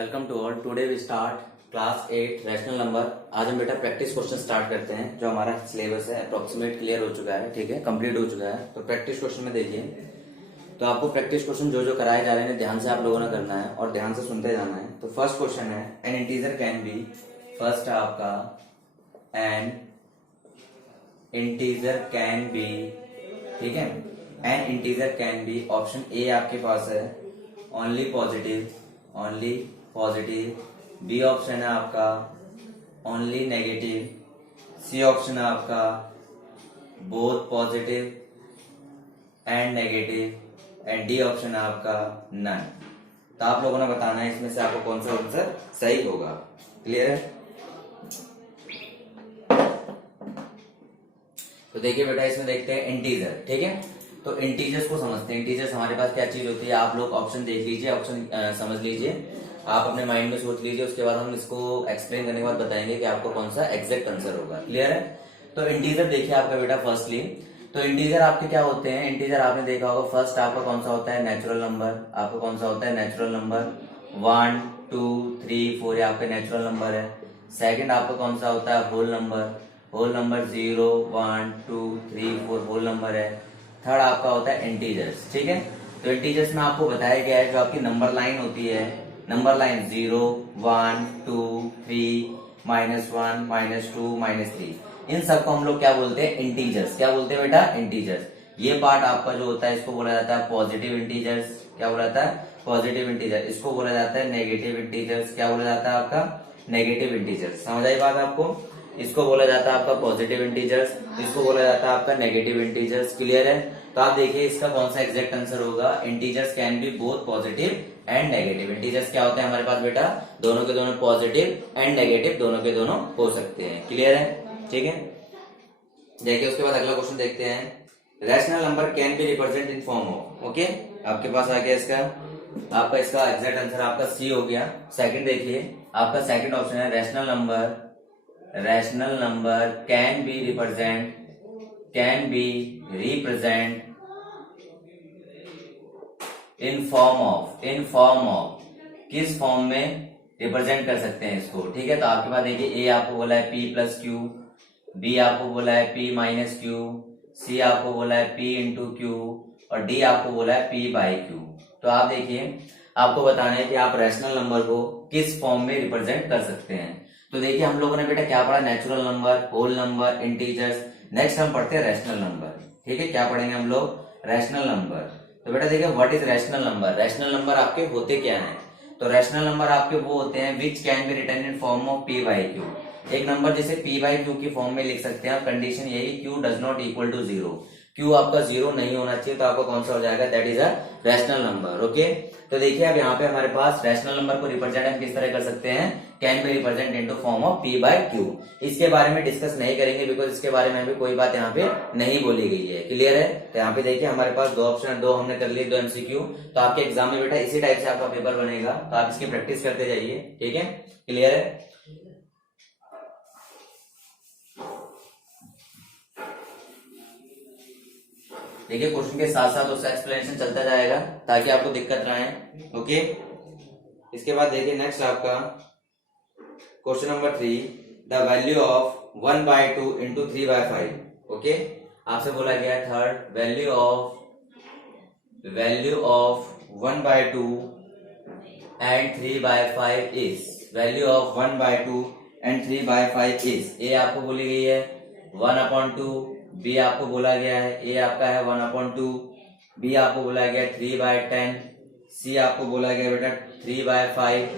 Welcome to all. Today we start class 8 rational number. आज हम बेटा प्रैक्टिस क्वेश्चन स्टार्ट करते हैं। जो हमारा सिलेबस है अप्रोक्सीमेट क्लियर हो चुका है, ठीक है, कंप्लीट हो चुका है। तो प्रैक्टिस क्वेश्चन में देखिए, तो आपको प्रैक्टिस क्वेश्चन जो जो कराए जा रहे हैं ध्यान से आप लोगों ने करना है और ध्यान से सुनते जाना है। तो फर्स्ट क्वेश्चन है an integer can be, first है आपका एन इंटीजर कैन बी, ठीक है, an integer can be. Option A आपके पास है only positive, only positive. B option है आपका ओनली नेगेटिव। सी ऑप्शन है आपका both positive and negative and D option है आपका नन। तो आप लोगों ने बताना है इसमें से आपको कौन सा आंसर सही होगा। क्लियर है? तो देखिए बेटा, इसमें देखते हैं इंटीजर, ठीक है। तो इंटीजर्स को समझते हैं। इंटीजर्स हमारे पास क्या चीज होती है, आप लोग ऑप्शन देख लीजिए, ऑप्शन समझ लीजिए, आप अपने माइंड में सोच लीजिए। उसके बाद हम इसको एक्सप्लेन करने के बाद बताएंगे कि आपको कौन सा एग्जैक्ट आंसर होगा। क्लियर है? तो इंटीजर देखिए आपका बेटा, फर्स्टली तो इंटीजर आपके क्या होते हैं। इंटीजर आपने देखा होगा, फर्स्ट आपका कौन सा होता है, नेचुरल नंबर। आपका कौन सा होता है, नेचुरल नंबर। 1 2 3 4 ये आपके नेचुरल नंबर है। सेकंड आपका कौन सा होता है, whole number. Whole number 0 1 2 3 4 whole number है। थर्ड आपका होता है इंटीजर्स, ठीक है। तो इंटीजर्स में आपको बताया गया है जो आपकी नंबर लाइन होती है, नंबर लाइन 0 1 2 3 -1 -2 -3, इन सबको हम लोग क्या बोलते हैं, इंटीजर्स। क्या बोलते हैं बेटा, इंटीजर्स। ये पार्ट आपका जो होता है इसको बोला जाता है पॉजिटिव इंटीजर्स। क्या बोला जाता है, पॉजिटिव इंटीजर। इसको बोला जाता है नेगेटिव इंटीजर्स। क्या बोला जाता है आपका, नेगेटिव इंटीजर्स। समझ आई बात आपको? इसको बोला जाता है आपका पॉजिटिव इंटीजर्स, इसको बोला जाता है आपका नेगेटिव इंटीजर्स। क्लियर है? तो आप देखिए इसका कौन सा एग्जैक्ट आंसर होगा। Integers can be both positive and negative. Integers क्या होते हैं हमारे पास बेटा, दोनों के दोनों पॉजिटिव एंड नेगेटिव दोनों के दोनों हो सकते हैं। क्लियर है? ठीक है, देखिए उसके बाद अगला क्वेश्चन देखते हैं। Rational number can be represent in form of, okay, आपके पास आ गया इसका, आपका इसका एग्जैक्ट आंसर आपका सी हो गया। सेकंड देखिए, आपका सेकंड ऑप्शन है rational number can be represent in form of, किस फॉर्म में रिप्रेजेंट कर सकते हैं इसको, ठीक है। तो आपके पास देखिए, ए आपको बोला है p प्लस क्यू, बी आपको बोला है p माइनस क्यू, सी आपको बोला है p इंटू क्यू और डी आपको बोला है p बाई क्यू। तो आप देखिए, आपको बताना है कि आप रैशनल नंबर को किस फॉर्म में रिप्रेजेंट कर सकते हैं। तो देखिए हम लोगों ने बेटा क्या पढ़ा, natural number, whole number, integers. Next हम पढ़ते हैं रैशनल नंबर, ठीक है। क्या पढ़ेंगे हम लोग, रैशनल नंबर। तो बेटा देखिए, what is rational number. Rational number आपके होते क्या हैं? तो रैशनल नंबर आपके वो होते हैं which can be written in form of p by Q. एक नंबर जैसे p बाई क्यू की फॉर्म में लिख सकते हैं। कंडीशन यही, q does not equal to 0, q आपका 0 नहीं होना चाहिए। तो आपका कौन सा हो जाएगा, that is a rational number. Okay, तो देखिए अब यहाँ पे हमारे पास रैशनल नंबर को रिप्रेजेंट हम किस तरह कर सकते हैं, can be represent into form of p by Q. इसके बारे में डिस्कस नहीं करेंगे बिकॉज इसके बारे में अभी कोई बात यहाँ पे नहीं बोली गई है। क्लियर है? तो यहाँ पे देखिए हमारे पास दो ऑप्शन, दो हमने कर लिए, दो एमसीक्यू। तो आपके एग्जाम में बेटा इसी टाइप से आपका पेपर बनेगा, तो आप इसकी प्रैक्टिस करते जाइए, ठीक है। क्लियर है? देखिए क्वेश्चन के साथ साथ उसका एक्सप्लेनेशन चलता जाएगा ताकि आपको दिक्कत ना आए। ओके, इसके बाद देखिए नेक्स्ट आपका question number 3, the value of 1/2 into 3/5। Okay, आपसे बोला गया third, value of 1/2 and 3/5 is, value of 1/2 and 3/5 is, A आपको बोली गई है 1/2, बी आपको बोला गया है, ए आपका है 1/2, बी आपको बोला गया 3/10, सी आपको बोला गया बेटा 3/5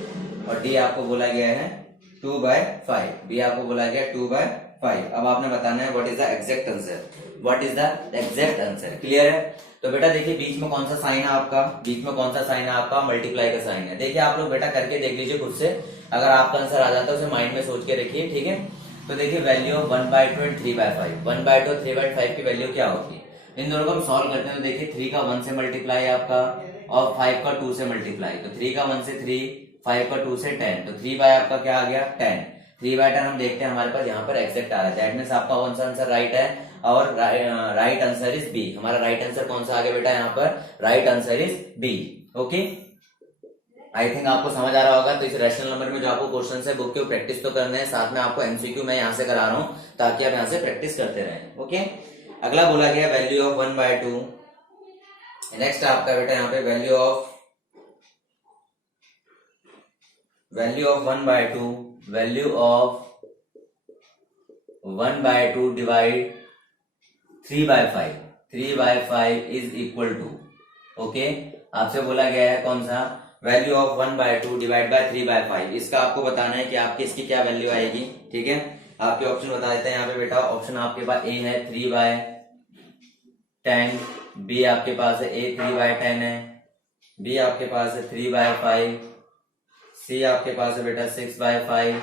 और डी आपको बोला गया है 2/5, बी आपको बोला गया 2/5। अब आपने बताना है what is the exact answer, what is the exact answer. Clear है? तो बेटा देखिए बीच में कौन सा साइन है आपका, बीच में कौन सा साइन है आपका, मल्टीप्लाई का साइन है। देखिए आप लोग बेटा करके देख लीजिए खुद से, अगर आपका आंसर आ जाता है उसे माइंड में सोच के रखिए, ठीक है। तो देखिए वैल्यू ऑफ 1/2 एंड 3/5, 1/2 और 3/5 की वैल्यू क्या होगी, इन दोनों को हम सॉल्व करते हैं। तो देखिए 3 का 1 से मल्टीप्लाई आपका और 5 का 2 से मल्टीप्लाई, तो 3 का 1 से 3, 5 का 2 से 10, तो 3 बाय आपका क्या आ गया 10। 3/10 हम देखते हैं हमारे पास यहाँ पर एग्जैक्ट आ रहा है, दैट मींस आपका कौन सा आंसर राइट है और राइट आंसर इज बी। हमारा राइट आंसर कौन सा आ गया बेटा, यहाँ पर right answer is B. Okay, I think आपको समझ आ रहा होगा। तो इस रैशनल नंबर में जो आपको क्वेश्चन है बुक के प्रैक्टिस तो करने हैं, साथ में आपको एमसीक्यू मैं यहाँ से करा रहा हूँ ताकि आप यहाँ से प्रैक्टिस करते रहें। ओके, अगला बोला गया वैल्यू ऑफ 1/2। नेक्स्ट आपका बेटा यहाँ पे value of 1/2, value of 1/2 divide 3/5, 3/5 is equal to, okay, आपसे बोला गया है कौन सा, वैल्यू ऑफ 1/2 डिवाइड बाय 3/5। इसका आपको बताना है कि आपकी इसकी क्या वैल्यू आएगी। ठीक है, आपके ऑप्शन बता देते हैं यहाँ पे बेटा। ऑप्शन आपके पास ए है 3/10, बी आपके पास है ए 3/10 है, बी आपके पास है 3/5, सी आपके पास है बेटा 6/5,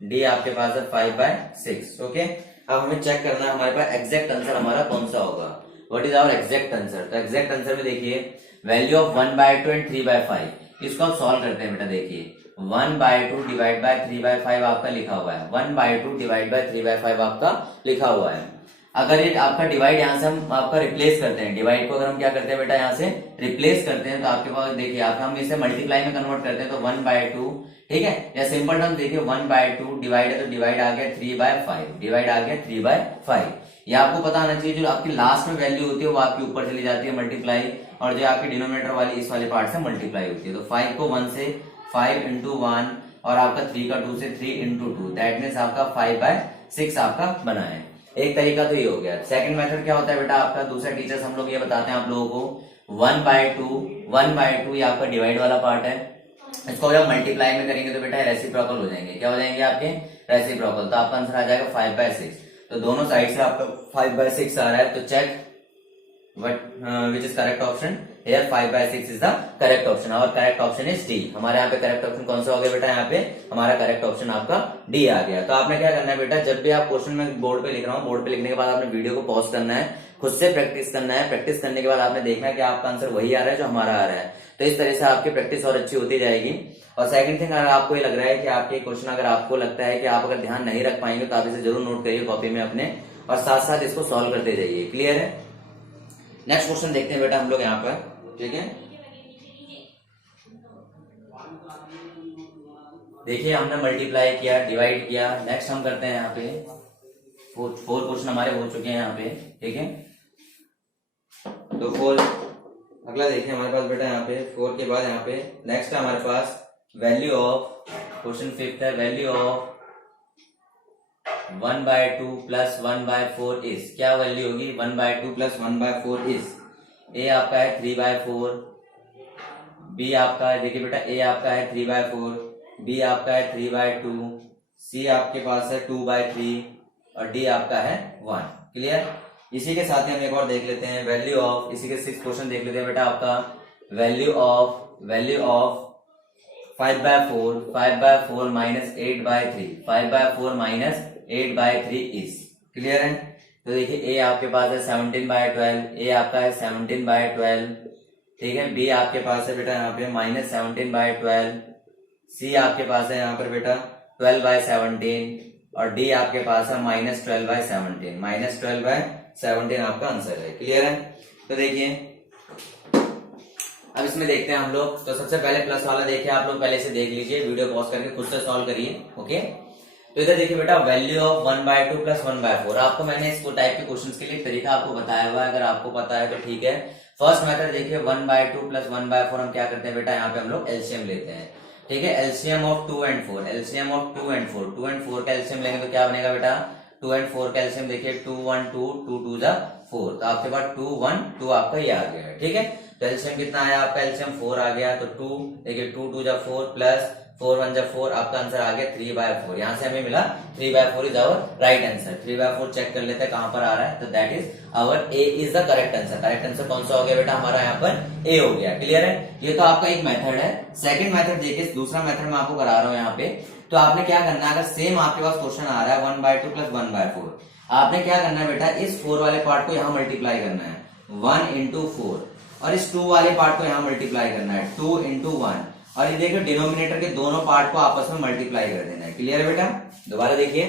डी आपके पास है 5/6। ओके, अब हमें चेक करना है हमारे पास एग्जैक्ट आंसर हमारा कौन सा होगा। What is our exact answer. तो एग्जैक्ट आंसर में देखिए वैल्यू ऑफ 1/2 एंड 3/5, इसको आप सॉल्व करते हैं बेटा। देखिए 1/2 डिवाइड बाय 3/5 आपका लिखा हुआ है, 1/2 डिवाइड बाय 3/5 आपका लिखा हुआ है। अगर ये आपका डिवाइड यहाँ से हम आपका रिप्लेस करते हैं, डिवाइड को अगर हम क्या करते हैं बेटा यहाँ से रिप्लेस करते हैं, तो आपके पास देखिए आप हम इसे मल्टीप्लाई में कन्वर्ट करते हैं तो 1/2, ठीक है, या सिंपल टर्म देखिए 1/2 डिवाइड है तो डिवाइड आ गया 3/5, डिवाइड आ गया 3/5। ये आपको पता होना चाहिए जो आपकी लास्ट में वैल्यू होती है वो आपकी ऊपर चली जाती है मल्टीप्लाई, और जो आपकी डिनोमिनेटर वाली इस वाले पार्ट से मल्टीप्लाई होती है। तो 5 को 1 से 5 इंटू 1 और आपका 3 का 2 से 3 इंटू 2, दैट मीन्स आपका 5/6 आपका बना है। एक तरीका तो ये हो गया। सेकंड मेथड क्या होता है बेटा आपका, दूसरे टीचर्स हम लोग ये बताते हैं आप लोगों को 1/2 ये आपका डिवाइड वाला पार्ट है, इसको जब मल्टीप्लाई में करेंगे तो बेटा रेसिप्रोकल हो जाएंगे। क्या हो जाएंगे आपके रेसिप्रोकल, तो आपका आंसर आ जाएगा 5/6। तो दोनों साइड से आपका 5/6 आ रहा है, तो check which is correct option here, 5/6 is the correct option. और करेक्ट ऑप्शन इज डी। हमारे यहाँ पे करेक्ट ऑप्शन कौन सा हो गया बेटा, यहाँ पे हमारा करेक्ट ऑप्शन आपका डी आ गया। तो आपने क्या करना है बेटा, जब भी आप क्वेश्चन में बोर्ड पे लिख रहा हूँ, बोर्ड पे लिखने के बाद आपने वीडियो को पॉज करना है, खुद से प्रैक्टिस करना है। प्रैक्टिस करने के बाद आपने देखना है कि आपका आंसर वही आ रहा है जो हमारा आ रहा है। तो इस तरह से आपकी प्रैक्टिस और अच्छी होती जाएगी। और सेकंड थिंग, अगर आपको ये लग रहा है कि आपके क्वेश्चन अगर आपको लगता है कि आप अगर ध्यान नहीं रख पाएंगे तो आप इसे जरूर नोट करिए कॉपी में अपने, और साथ साथ इसको सॉल्व करते जाइए। क्लियर है। नेक्स्ट क्वेश्चन देखते हैं बेटा हम लोग यहाँ पर। ठीक है, देखिए हमने मल्टीप्लाई किया, डिवाइड किया। नेक्स्ट हम करते हैं यहाँ पे 4 क्वेश्चन हमारे हो चुके हैं यहाँ पे। ठीक है, तो 4 अगला देखिए हमारे पास बेटा यहाँ पे 4 के बाद यहाँ पे नेक्स्ट है हमारे पास वैल्यू ऑफ, क्वेश्चन 5 है, वैल्यू ऑफ 1/2 प्लस 1/4 इज, क्या वैल्यू होगी 1/2 प्लस 1/4 इज। ए आपका है 3/4, बी आपका है, देखिए बेटा ए आपका है 3/4, बी आपका है 3/2, सी आपके पास है 2/3 और डी आपका है 1। क्लियर। इसी के साथ ही हम एक और देख लेते हैं वैल्यू ऑफ, इसी के 6 क्वेश्चन देख लेते हैं बेटा आपका value of 5/4 minus 8/3, 5/4 minus 8/3 is. Clear है। तो देखिए ए आपके पास है 17/12, ए आपका है 17/12, ठीक है, बी आपके पास है बेटा यहाँ पे माइनस 17/12, सी आपके पास है यहाँ पर बेटा 12/17 और डी आपके पास है माइनस 12/17, माइनस 12/17 आपका आंसर है। क्लियर है। तो देखिए अब इसमें देखते हैं हम लोग। तो सबसे पहले प्लस वाला देखिए, आप लोग पहले से देख लीजिए, वीडियो पॉज करके खुद से सॉल्व करिए। ओके, तो इधर देखिए बेटा वैल्यू ऑफ 1/2 प्लस 1/4। आपको मैंने इस टाइप के क्वेश्चंस के लिए तरीका आपको बताया हुआ है, अगर आपको पता है तो ठीक है। फर्स्ट मेथड देखिए 1/2 प्लस 1/4 हम क्या करते हैं बेटा, यहाँ पे हम लोग एलसीएम लेते हैं। ठीक है, LCM of 2 and 4, LCM of 2 and 4, 2 and 4 का एलसीएम लेंगे तो क्या बनेगा बेटा, 2 and 4 का एलसीएम देखिए 2 1 2 2 2 जा 4, तो आपके पास 2 1 2 आपका ये आ गया। ठीक है, तो एलसीएम कितना आया आपका, एलसीएम 4 आ गया, तो 2 देखिए 2 2 जा 4 प्लस 4 1 जा 4, आपका आंसर आ गया 3/4। यहाँ से हमें मिला 3/4 is our right answer. 3/4 check कर लेते हैं कहां पर आ रहा है, तो that is our A is the correct answer. Correct answer कौन सा हो गया बेटा, हमारा यहाँ पर ए हो गया। क्लियर है। ये तो आपका एक मेथड है। सेकंड मेथड देखिए, दूसरा मेथड मैं आपको करा रहा हूँ यहाँ पे। तो आपने क्या करना है, अगर सेम आपके पास क्वेश्चन आ रहा है 1/2 प्लस 1/4, आपने क्या करना है बेटा, इस 4 वाले पार्ट को यहाँ मल्टीप्लाई करना है 1 into 4, और इस 2 वाले पार्ट को यहाँ मल्टीप्लाई करना है 2 into 1, और ये देखिए डिनोमिनेटर के दोनों पार्ट को आपस में मल्टीप्लाई कर देना है। क्लियर है बेटा। दोबारा देखिए,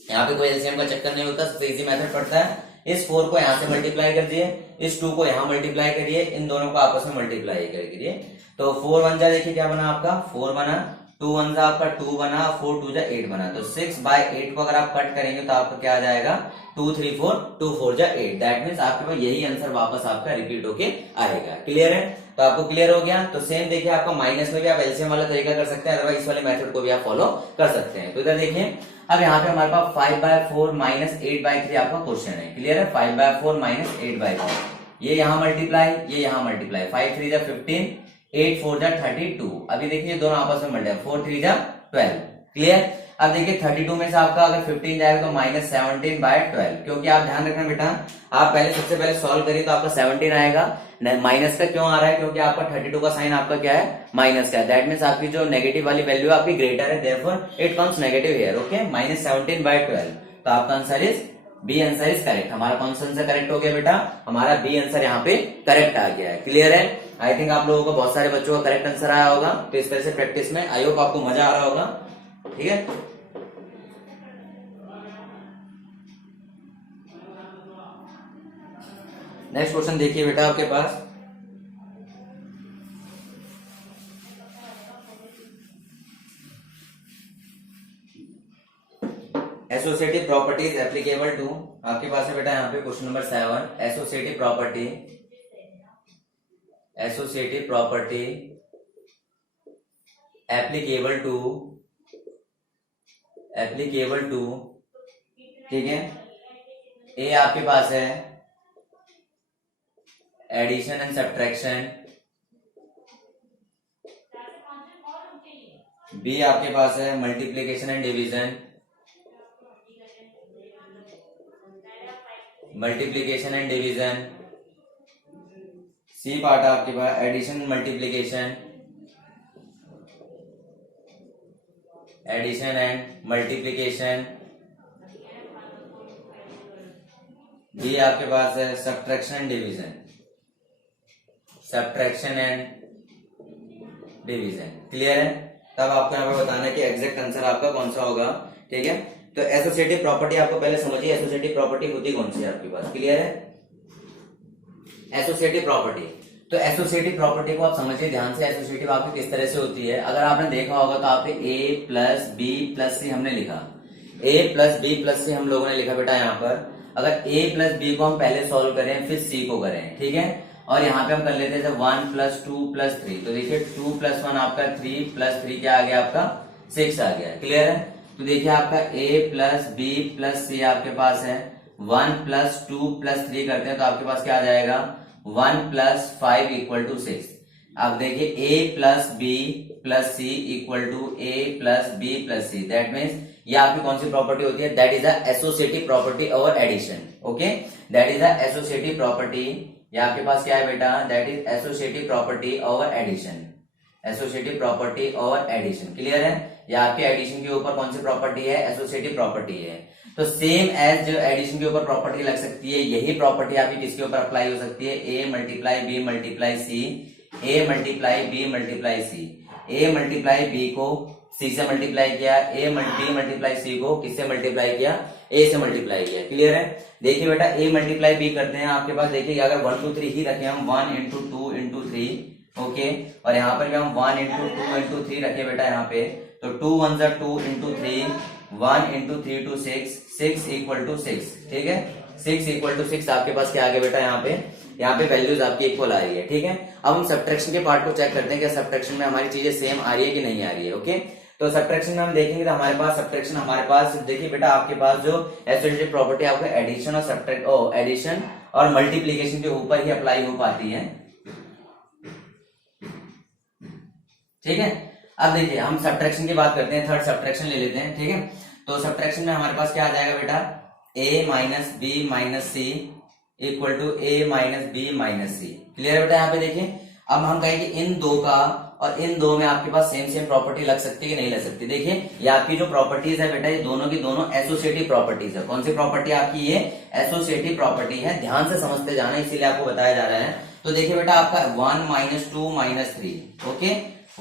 यहाँ पे कोई एलसीएम का चक्कर नहीं होता, सबसे इजी मेथड पड़ता है। इस 4 को यहाँ से मल्टीप्लाई कर दिए, इस 2 को यहाँ मल्टीप्लाई करिए, इन दोनों को आपस में मल्टीप्लाई करिए। तो 4 1 जा देखिए क्या बना आपका 4 बना, 2 1 जा आपका 2 बना, 4 2 जा 8 बना। तो 6/8 को अगर आप कट करेंगे तो आपका क्या आ जाएगा 2 3 4, 2 4 जा 8। दैट मीन्स आपके पास यही आंसर वापस आपका रिपीट होके आएगा। क्लियर है? तो आपको क्लियर हो गया। तो सेम देखिए आपका माइनस में भी आप एलसीएम वाला तरीका कर सकते हैं, अदरवाइज इस वाले मेथड को भी आप फॉलो कर सकते हैं। तो इधर देखिए अब यहाँ पे हमारे पास 5/4 माइनस 8/3 आपका क्वेश्चन है। क्लियर है? 5/4 माइनस 8/3, ये यहाँ मल्टीप्लाई, ये यहाँ मल्टीप्लाई, 5 3 जा 15, 8 4 जा 32। अभी देखिए दोनों आपस में मल्टीप्लाई, 4 3 जा 12। क्लियर? अब देखिए 32 में से आपका अगर 15 जाएगा तो माइनस 17/12, क्योंकि आप ध्यान रखना बेटा, आप पहले सबसे पहले सॉल्व करिए तो आपका 17 आएगा। माइनस का क्यों आ रहा है? क्योंकि आपका 32 का साइन आपका क्या है? माइनस का है। दैट मीन्स आपकी जो नेगेटिव वाली वैल्यू है आपकी ग्रेटर है, therefore it comes negative here. Okay, minus 17/12। तो आपका answer is B, answer is correct. हमारा कौन सा आंसर करेक्ट हो गया बेटा? हमारा बी आंसर यहाँ पे करेक्ट आ गया है। क्लियर है? आई थिंक आप लोगों को बहुत सारे बच्चों का करेक्ट आंसर आया होगा। तो इस तरह से प्रैक्टिस में आई होप आपको मजा आ रहा होगा। ठीक है, नेक्स्ट क्वेश्चन देखिए बेटा आपके पास। एसोसिएटिव प्रॉपर्टीज एप्लीकेबल टू, आपके पास है बेटा यहाँ पे question number 7। Associative property, associative property applicable to, applicable to, ठीक है। ए आपके पास है एडिशन एंड सब्ट्रैक्शन, बी आपके पास है multiplication and division, multiplication and division, C part आपके पास addition multiplication, addition and multiplication, D आपके पास है subtraction and division, subtraction and division. Clear है? तब आपको यहाँ पे बताना है कि एग्जैक्ट आंसर आपका कौन सा होगा। ठीक है, तो एसोसिएटिव प्रॉपर्टी आपको पहले समझिए, एसोसिएटिव प्रॉपर्टी होती कौन सी है आपके पास। क्लियर है? एसोसिएटिव प्रॉपर्टी, तो एसोसिएटिव प्रॉपर्टी को आप समझिए ध्यान से। एसोसिएटिव आपकी किस तरह से होती है? अगर आपने देखा होगा तो आपने ए प्लस बी प्लस सी हमने लिखा, ए प्लस बी प्लस सी हम लोगों ने लिखा बेटा यहाँ पर। अगर ए प्लस बी को हम पहले सॉल्व करें फिर सी को करें, ठीक है, और यहाँ पे हम कर लेते हैं 1 प्लस 2 प्लस 3। तो देखिए 2 प्लस 1 आपका 3 प्लस 3 क्या आ गया आपका 6 आ गया। क्लियर है? तो देखिए आपका a प्लस बी प्लस सी आपके पास है, 1 प्लस 2 प्लस 3 करते हैं तो आपके पास क्या आ जाएगा 1 प्लस 5 इक्वल टू 6। अब देखिए a plus B plus C equal to a plus B plus C. That means ये आपकी कौन सी प्रॉपर्टी होती है? That is the associative property और addition. Okay, that is the associative property. ये आपके पास क्या है बेटा? दैट इज एसोसिएटिव प्रॉपर्टी और एडिशन, एसोसिएटिव प्रॉपर्टी और एडिशन। क्लियर है? या आपके एडिशन के ऊपर कौन सी प्रॉपर्टी है? एसोसिएटिव प्रॉपर्टी है। तो सेम एज जो एडिशन के ऊपर प्रॉपर्टी लग सकती है, यही प्रॉपर्टी आपकी किसके ऊपर अप्लाई हो सकती है? A multiply B multiply C, A multiply B multiply C. A multiply B को सी से मल्टीप्लाई किया, ए बी मल्टीप्लाई सी को किससे मल्टीप्लाई किया? ए से मल्टीप्लाई किया। क्लियर है? देखिए बेटा ए मल्टीप्लाई बी करते हैं, आपके पास देखिए अगर 1 2 3 ही रखे हम 1 इंटू 2 इंटू 3, ओके, और यहाँ पर भी हम 1 इंटू 2 इंटू 3 रखे बेटा यहाँ पे, तो 2 1 जा 2 इंटू 3, 1 इंटू 3 टू 6, 6 इक्वल टू 6। ठीक है, 6 इक्वल टू 6 आपके पास क्या आ गया बेटा? यहाँ पे वैल्यूज आपकी इक्वल आ रही है। ठीक है, अब हम सब्ट्रैक्शन के पार्ट को चेक करते हैं कि सब्ट्रैक्शन में हमारी चीजें सेम आ रही है कि नहीं आ रही है। ओके, तो सब्ट्रैक्शन में हम देखेंगे तो हमारे पास सब्ट्रैक्शन हमारे पास देखिए बेटा आपके पास जो एसोसिएटिव प्रॉपर्टी आपको एडिशन और सब्ट्रैक्ट एडिशन और मल्टीप्लिकेशन के ऊपर ही अप्लाई हो पाती है। ठीक है, अब देखिए हम सब्ट्रैक्शन की बात करते हैं, थर्ड सब्ट्रैक्शन ले लेते हैं। ठीक है, तो सब्ट्रैक्शन में हमारे पास क्या आ जाएगा बेटा? a minus B minus C equal to a minus B minus C. Clear है बेटा? यहाँ पे देखिए अब हम कहेंगे इन दो का और इन दो में आपके पास सेम प्रॉपर्टी लग सकती है कि नहीं लग सकती। देखिए ये आपकी जो प्रॉपर्टीज है बेटा, ये दोनों की दोनों एसोसिएटिव प्रॉपर्टीज है। कौन सी प्रॉपर्टी आपकी? ये एसोसिएटिव प्रॉपर्टी है। ध्यान से समझते जाना, इसीलिए आपको बताया जा रहा है। तो देखिए बेटा आपका 1 minus 2 minus 3, okay,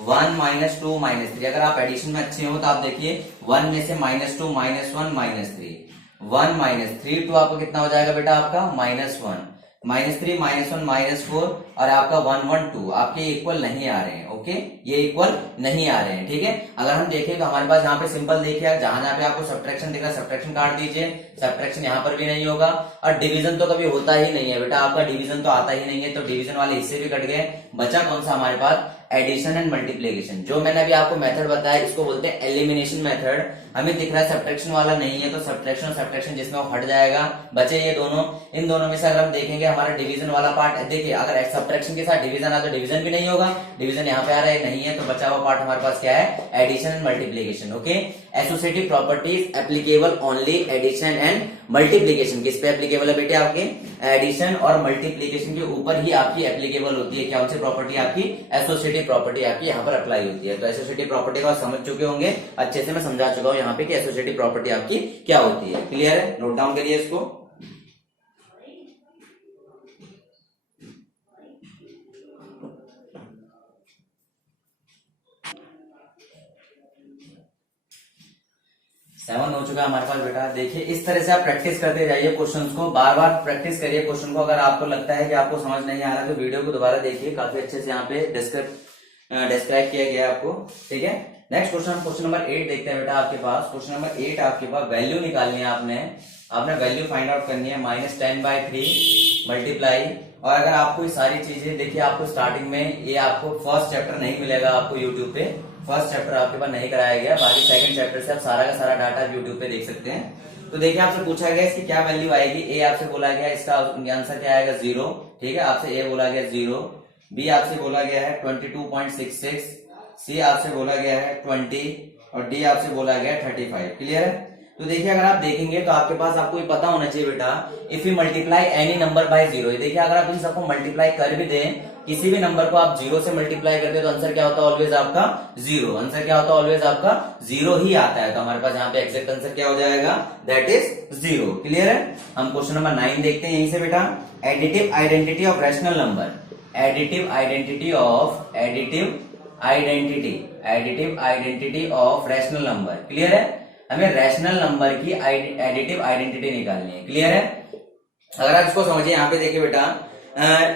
1 minus 2 minus 3। अगर आप एडिशन में अच्छे हो तो आप देखिए 1 में से माइनस 2 माइनस 1 माइनस 3, 1 माइनस 3 2 आपका कितना हो जाएगा बेटा? आपका -1, -3 -1 -4 और आपका 1 1 2 आपके इक्वल नहीं आ रहे हैं। ओके, ये इक्वल नहीं आ रहे हैं। ठीक है, अगर हम देखें तो हमारे पास यहाँ पे सिंपल देखिए, जहां पे आपको सब्ट्रैक्शन दिख रहा है सब्ट्रैक्शन काट दीजिए, सब्ट्रैक्शन यहाँ पर भी नहीं होगा और डिवीजन तो कभी होता ही नहीं है बेटा, आपका डिवीजन तो आता ही नहीं है, तो डिवीजन वाले हिस्से भी कट गए। बचा कौन सा हमारे पास? Addition and multiplication. जो मैंने अभी आपको मेथड बताया इसको बोलते हैं एलिमिनेशन मेथड। हमें दिख रहा है सब्ट्रैक्शन वाला नहीं है, तो सब्ट्रैक्शन और सब्ट्रैक्शन जिसमें वो हट जाएगा, बचे ये दोनों। इन दोनों में से अगर हम देखेंगे हमारा डिवीजन वाला पार्ट, देखिए अगर सब्ट्रैक्शन के साथ डिवीजन आ तो डिवीजन भी नहीं होगा, डिवीजन यहाँ पे आ रहा है नहीं है, तो बचा हुआ पार्ट हमारे पास क्या है? Addition and multiplication. Okay, associative properties applicable only addition and multiplication. किस पे एप्लीकेबल है बेटे? आपके एडिशन और मल्टीप्लीकेशन के ऊपर ही आपकी एप्लीकेबल होती है। क्या सी प्रॉपर्टी? आपकी एसोसिएटिव प्रॉपर्टी आपकी यहाँ पर अप्लाई होती है। तो एसोसिएटिव प्रॉपर्टी को समझ चुके होंगे, अच्छे से मैं समझा चुका हूँ यहाँ पे कि एसोसिएटिव प्रॉपर्टी आपकी क्या होती है। क्लियर है? नोट डाउन करिए इसको। सेवन हो चुका है हमारे पास बेटा। देखिए इस तरह से आप प्रैक्टिस करते जाइए क्वेश्चंस को, बार बार प्रैक्टिस करिए क्वेश्चन को। अगर आपको लगता है कि आपको समझ नहीं आ रहा तो वीडियो को दोबारा देखिए, काफी अच्छे से यहाँ पे डिस्क्राइब किया गया है आपको। ठीक है, नेक्स्ट क्वेश्चन नंबर 8 देखते हैं बेटा आपके पास। क्वेश्चन नंबर 8 आपके पास वैल्यू निकालनी है, आपने वैल्यू फाइंड आउट करनी है। -10/3 मल्टीप्लाई, और अगर आपको ये सारी चीजें देखिए, आपको स्टार्टिंग में ये आपको फर्स्ट चैप्टर नहीं मिलेगा आपको यूट्यूब पे, फर्स्ट चैप्टर आपके पास नहीं कराया गया, बाकी सेकंड चैप्टर से आप सारा का सारा डाटा यूट्यूब पे देख सकते हैं। तो देखिए आपसे पूछा गया इसकी क्या वैल्यू आएगी। ए आपसे बोला गया इसका आंसर क्या आएगा? 0। ठीक है, आपसे ए बोला गया 0, बी आपसे बोला गया है 22.66, सी आपसे बोला गया है 20 और डी आपसे बोला गया है 35। क्लियर है? तो देखिए अगर आप देखेंगे तो आपके पास आपको ये पता होना चाहिए बेटा, if you multiply any number by 0। देखिए अगर आप इन सबको मल्टीप्लाई कर भी दें, किसी भी नंबर को आप 0 से मल्टीप्लाई करते हैं तो आंसर क्या होता है? ऑलवेज आपका 0। आंसर क्या होता है? ऑलवेज आपका 0 ही आता है। तो हमारे पास यहाँ पे एग्जैक्ट आंसर क्या हो जाएगा? That is 0। क्लियर है? हम क्वेश्चन नंबर 9 देखते हैं यहीं से बेटा। Additive identity of rational number, additive identity of rational number. Clear है? हमें रैशनल नंबर की एडिटिव आइडेंटिटी निकालनी है। क्लियर है? अगर आप इसको समझिए, यहाँ पे देखिए बेटा,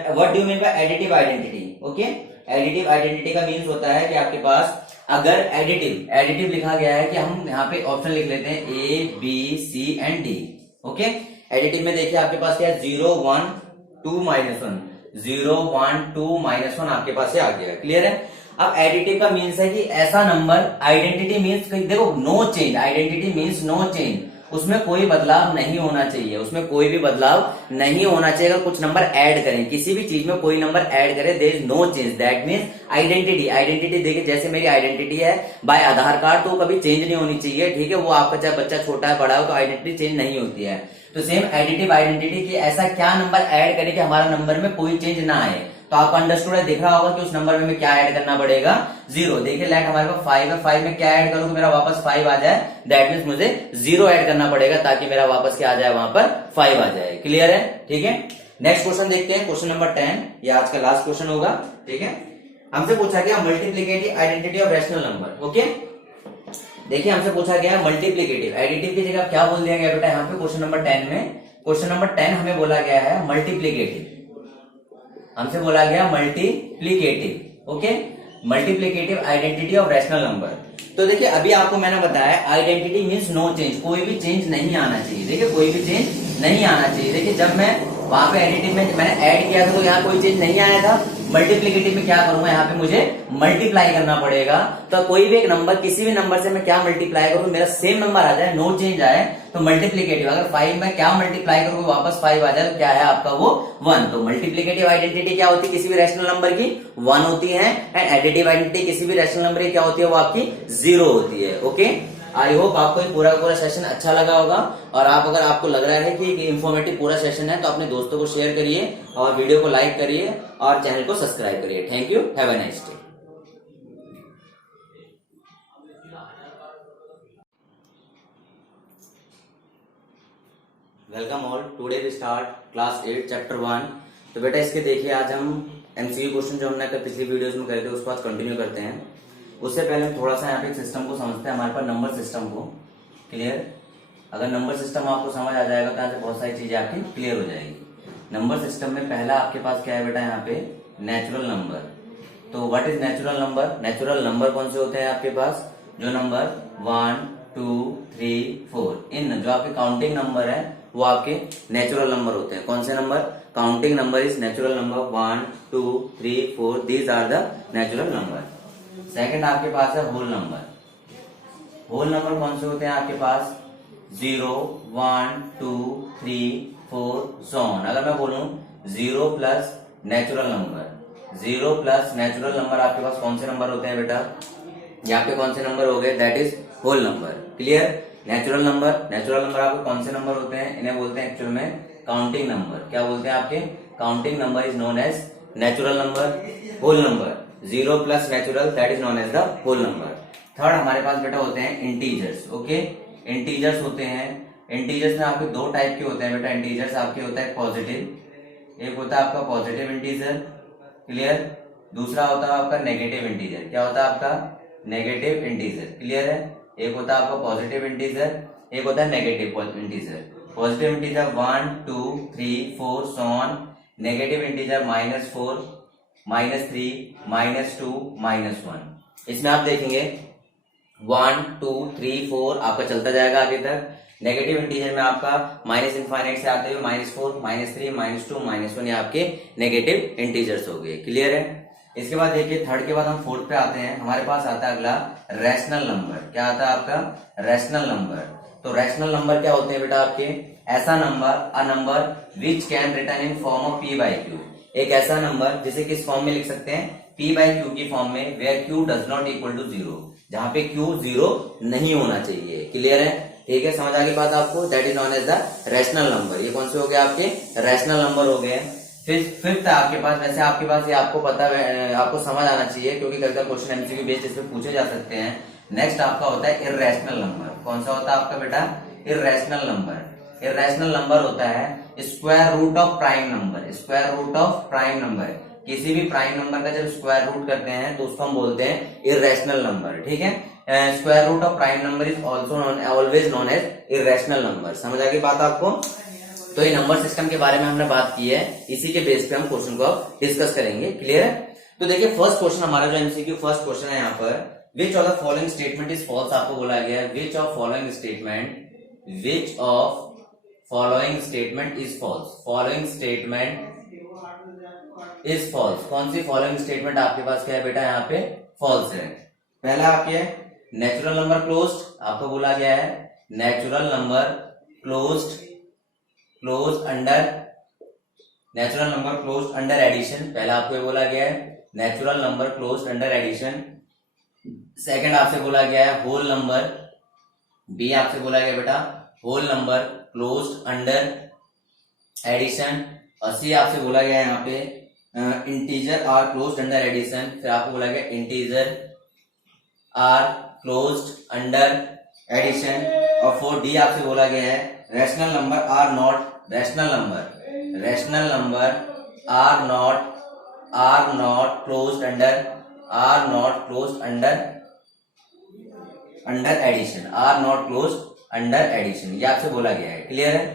what do you mean bye additive identity? Okay, additive identity का मीन्स होता है कि आपके पास अगर एडिटिव लिखा गया है कि हम यहाँ पे ऑप्शन लिख लेते हैं A B C and D. Okay, additive में देखिए आपके पास क्या है? 0 1 2 -1, 0 1 2 -1 आपके पास से आ गया। क्लियर है? अब एडिटिव का मीन्स है कि ऐसा नंबर, आइडेंटिटी मीन्स देखो no change, identity means no change, उसमें कोई बदलाव नहीं होना चाहिए, उसमें कोई भी बदलाव नहीं होना चाहिए। अगर कुछ नंबर ऐड करें, किसी भी चीज में कोई नंबर ऐड करें, there is no change, that means identity देखिए जैसे मेरी आइडेंटिटी है बाय आधार कार्ड, तो कभी चेंज नहीं होनी चाहिए। ठीक है, वो आपका चाहे बच्चा छोटा है बड़ा हो तो आइडेंटिटी चेंज नहीं होती है। तो सेम एडिटिव आइडेंटिटी की ऐसा क्या नंबर ऐड करें कि हमारा नंबर में कोई चेंज ना आए। तो आपको अंडरस्टूड है, दिख रहा होगा कि उस नंबर में क्या ऐड करना पड़ेगा? 0। देखिए लेट हमारे पास 5 है, 5 में क्या ऐड करूं कि मेरा वापस 5 आ जाए? दैट मीन्स मुझे 0 ऐड करना पड़ेगा ताकि मेरा वापस क्या आ जाए? वहां पर 5 आ जाए। क्लियर है? ठीक है, नेक्स्ट क्वेश्चन देखते हैं, क्वेश्चन नंबर 10। ये आज का लास्ट क्वेश्चन होगा। ठीक है, हमसे पूछा गया multiplicative identity of rational number. Okay, देखिए हमसे पूछा गया मल्टीप्लीकेटिव, एडिटिव की जगह क्या बोल दिया गया बेटा यहाँ पे क्वेश्चन नंबर 10 में? क्वेश्चन नंबर 10 हमें बोला गया है मल्टीप्लीकेटिव, हमसे बोला गया multiplicative. Okay, multiplicative identity of rational number. तो देखिए अभी आपको मैंने बताया आइडेंटिटी मीन्स नो चेंज, कोई भी चेंज नहीं आना चाहिए। देखिए कोई भी चेंज नहीं आना चाहिए। देखिए जब मैं वहां पे एडिटिव में मैंने ऐड किया था तो यहाँ कोई चेंज नहीं आया था। मल्टीप्लीकेटिव में क्या करूंगा? यहाँ पे मुझे मल्टीप्लाई करना पड़ेगा। तो कोई भी एक नंबर, किसी भी नंबर से मैं क्या मल्टीप्लाई करूं मेरा सेम नंबर आ जाए, नो चेंज आए, तो मल्टीप्लीकेटिव। अगर 5 में क्या मल्टीप्लाई करूं वापस 5 आ जाए तो क्या है आपका? वो 1। तो मल्टीप्लीकेटिव आइडेंटिटी क्या होती है? किसी भी रैशनल नंबर की 1 होती है, एंड एडिटिव आइडेंटिटी किसी भी रैशनल नंबर की क्या होती है? वो आपकी 0 होती है। ओके, आई होप आपको ये पूरा सेशन अच्छा लगा होगा, और आप अगर आपको लग रहा है कि इंफॉर्मेटिव पूरा सेशन है तो अपने दोस्तों को शेयर करिए और वीडियो को लाइक करिए और चैनल को सब्सक्राइब करिए। Thank you, have a nice day. Welcome all, today we start class 8 chapter 1। तो बेटा इसके देखिए आज हम एमसीक्यू क्वेश्चन जो हमने पिछली वीडियोस में करे थे उसको आज कंटिन्यू करते हैं। उससे पहले हम थोड़ा सा यहाँ पे सिस्टम को समझते हैं, हमारे पास नंबर सिस्टम को। क्लियर? अगर नंबर सिस्टम आपको समझ आ जाएगा तो यहाँ से बहुत सारी चीजें आपकी क्लियर हो जाएगी। नंबर सिस्टम में पहला आपके पास क्या है बेटा यहाँ पे, नेचुरल नंबर। तो what is natural number? Natural number कौन से होते हैं आपके पास, जो नंबर 1 2 3 4, इन जो आपके काउंटिंग नंबर है वो आपके नेचुरल नंबर होते हैं। कौन से नंबर? Counting number is natural number 1 2 3 4, these are the natural number. Second आपके पास है होल नंबर। होल नंबर कौन से होते हैं आपके पास, 0 1 2 3 4 so on। अगर मैं बोलूं 0 plus natural number, 0 plus natural number आपके पास कौन से नंबर होते हैं बेटा, यहाँ पे कौन से नंबर हो गए, that is whole number. Clear? Natural number आपके कौन से नंबर होते हैं, इन्हें बोलते हैं एक्चुअल में काउंटिंग नंबर। क्या बोलते हैं आपके, counting number is known as natural number. Whole number 0 plus natural, that is known as the whole number. Third हमारे पास बेटा होते हैं इंटीजर्स। ओके, इंटीजर्स होते हैं, इंटीजर्स में आपके दो टाइप के होते हैं बेटा। इंटीजर्स आपके होता है पॉजिटिव, एक होता है आपका पॉजिटिव इंटीजर। क्लियर? दूसरा होता है आपका नेगेटिव इंटीजर। क्या होता है आपका, नेगेटिव इंटीजर। क्लियर है? एक होता है आपका पॉजिटिव इंटीजर, एक होता है negative integer. Positive integer 1 2 3 4 so on, negative integer -4 -3 -2 -1। इसमें आप देखेंगे 1 2 3 4 आपका चलता जाएगा आगे तक। नेगेटिव इंटीजर में आपका -∞ से आते हुए -4 -3 -2 -1, ये आपके नेगेटिव इंटीजर्स हो गए। क्लियर है? इसके बाद देखिए थर्ड के बाद हम फोर्थ पे आते हैं। हमारे पास आता है अगला रैशनल नंबर। क्या आता है आपका, रैशनल नंबर। तो रैशनल नंबर क्या होते हैं बेटा आपके, ऐसा number, a number which can return in form of p/q। एक ऐसा नंबर जिसे किस फॉर्म में लिख सकते हैं, p/q की फॉर्म में, where q does not equal to 0, जहां पे q 0 नहीं होना चाहिए। क्लियर है? ठीक है, समझ आ गई बात आपको, that is known as the rational number. ये कौन से हो गए आपके, रैशनल नंबर हो गए। फिर फिफ्थ आपके पास, वैसे आपके पास ये आपको पता है, आपको समझ आना चाहिए क्योंकि कई बार क्वेश्चन एमसीक्यू बेस्ड इस पे पूछे जा सकते हैं। नेक्स्ट आपका होता है इर्रेशनल नंबर। कौन सा होता है आपका बेटा, इर्रेशनल नंबर। इर्रेशनल नंबर होता है square root of prime number. Square root of prime number, किसी भी प्राइम नंबर का जब स्क्वायर रूट करते हैं तो उसको हम बोलते हैं इर्रेशनल नंबर। ठीक है, square root of prime number is also always known as irrational number. समझ आ गई बात आपको? तो ये नंबर सिस्टम के बारे में हमने बात की है, इसी के बेस पे हम क्वेश्चन को डिस्कस करेंगे। क्लियर है? तो देखिए फर्स्ट क्वेश्चन हमारा जो एमसीक्यू फर्स्ट क्वेश्चन है यहाँ पर, which of the following statement is false, आपको बोला गया है which of following statement is false. Following statement is false. कौन सी फॉलोइंग स्टेटमेंट आपके पास क्या है बेटा, यहाँ पे फॉल्स है। पहला आपके नेचुरल नंबर क्लोज्ड, आपको बोला गया है natural number closed under, natural number closed under addition. पहला आपको ये बोला गया है natural number closed under addition. Second आपसे बोला गया है होल नंबर, बी आपसे बोला गया बेटा whole number closed under addition. और सी आपसे बोला गया है यहाँ पे integer are closed under addition. फिर आपको बोला गया integer are closed under addition. और 4D आपसे बोला गया है rational number are not, rational number are not closed under addition, are not closed under addition, ये आपसे बोला गया है। क्लियर है?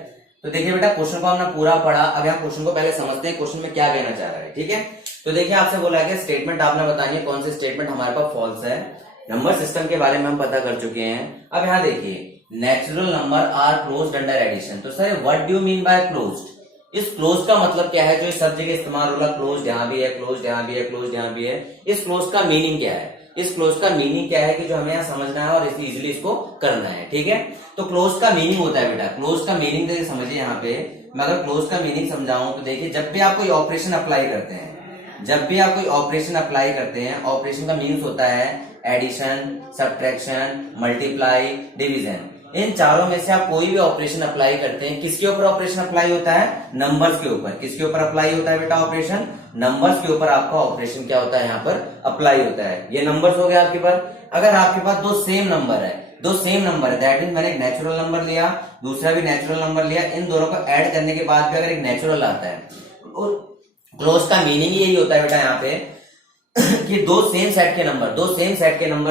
तो देखिए बेटा क्वेश्चन को हमने पूरा पढ़ा, अब हम क्वेश्चन को पहले समझते हैं क्वेश्चन में क्या कहना चाह रहा है। ठीक है, तो देखिए आपसे बोला गया स्टेटमेंट आपने बतानी है कौन सी स्टेटमेंट हमारे पास फॉल्स है। नंबर सिस्टम के बारे में हम पता कर चुके हैं। अब यहाँ देखिए natural number are closed under addition. तो sir what do you mean by closed? इस क्लोज का मतलब क्या है, जो इस सब जगह इस्तेमाल हो रहा, क्लोज्ड यहाँ भी है, क्लोज्ड यहाँ भी है, क्लोज्ड यहाँ भी है। इस क्लोज का मीनिंग क्या है? इस क्लोज का मीनिंग क्या है कि जो हमें यहाँ समझना है और इसे इजीली इसको करना है। ठीक है, तो क्लोज का मीनिंग होता है बेटा, क्लोज का मीनिंग देखिए समझिए। यहाँ पे मैं अगर क्लोज का मीनिंग समझाऊं तो देखिए जब भी आप कोई ऑपरेशन अप्लाई करते हैं, ऑपरेशन का मीन्स होता है एडिशन, सब्ट्रैक्शन, मल्टीप्लाई, डिवीजन। इन चारों में से आप कोई भी ऑपरेशन अप्लाई करते हैं, किसके ऊपर ऑपरेशन अप्लाई होता है? नंबर्स के ऊपर। किसके ऊपर अप्लाई होता है बेटा ऑपरेशन? नंबर्स के ऊपर आपका ऑपरेशन क्या होता है, यहाँ पर अप्लाई होता है। ये नंबर्स हो गया आपके पास। अगर आपके पास दो सेम नंबर है, दैट मीन मैंने एक नेचुरल नंबर लिया, दूसरा भी नेचुरल नंबर लिया, इन दोनों को ऐड करने के बाद भी अगर एक नेचुरल आता है, और क्लोज का मीनिंग यही होता है बेटा यहाँ पे कि दो सेम सेट के नंबर,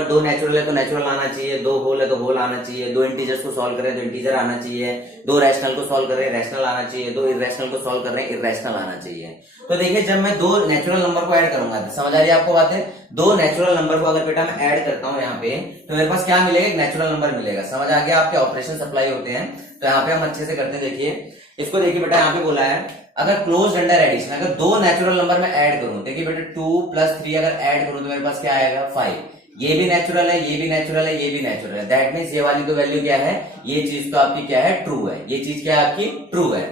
दो नेचुरल है तो नेचुरल आना चाहिए, दो होल है तो होल आना चाहिए, दो इंटीजर्स को सॉल्व कर रहे हैं तो इंटीजर आना चाहिए, दो रैशनल को सॉल्व कर रहे हैं रैशनल आना चाहिए, दो इरेशनल को सॉल्व कर रहे हैं इरेशनल आना चाहिए। तो देखिए जब मैं दो नेचुरल नंबर को ऐड करूंगा, समझ आ रही है आपको बात है, दो नेचुरल नंबर को अगर बेटा मैं ऐड करता हूं यहाँ पे, तो मेरे पास क्या मिलेगा, एक नेचुरल नंबर मिलेगा। समझ आ गया, आपके ऑपरेशन सप्लाई होते हैं। तो यहाँ पे हम अच्छे से करते हैं, देखिए इसको देखिए बेटा, यहाँ पे बोला है अगर क्लोज अंडर एडिशन, अगर दो नेचुरल नंबर में ऐड करूं, देखिए बेटा 2 + 3 अगर ऐड करूं तो मेरे पास क्या आएगा 5। ये भी नेचुरल है, ये भी नेचुरल है, ये भी नेचुरल है। दैट मीन्स ये वाली तो वैल्यू क्या है, ये चीज तो आपकी क्या है, ट्रू है। ये चीज क्या है आपकी, ट्रू है।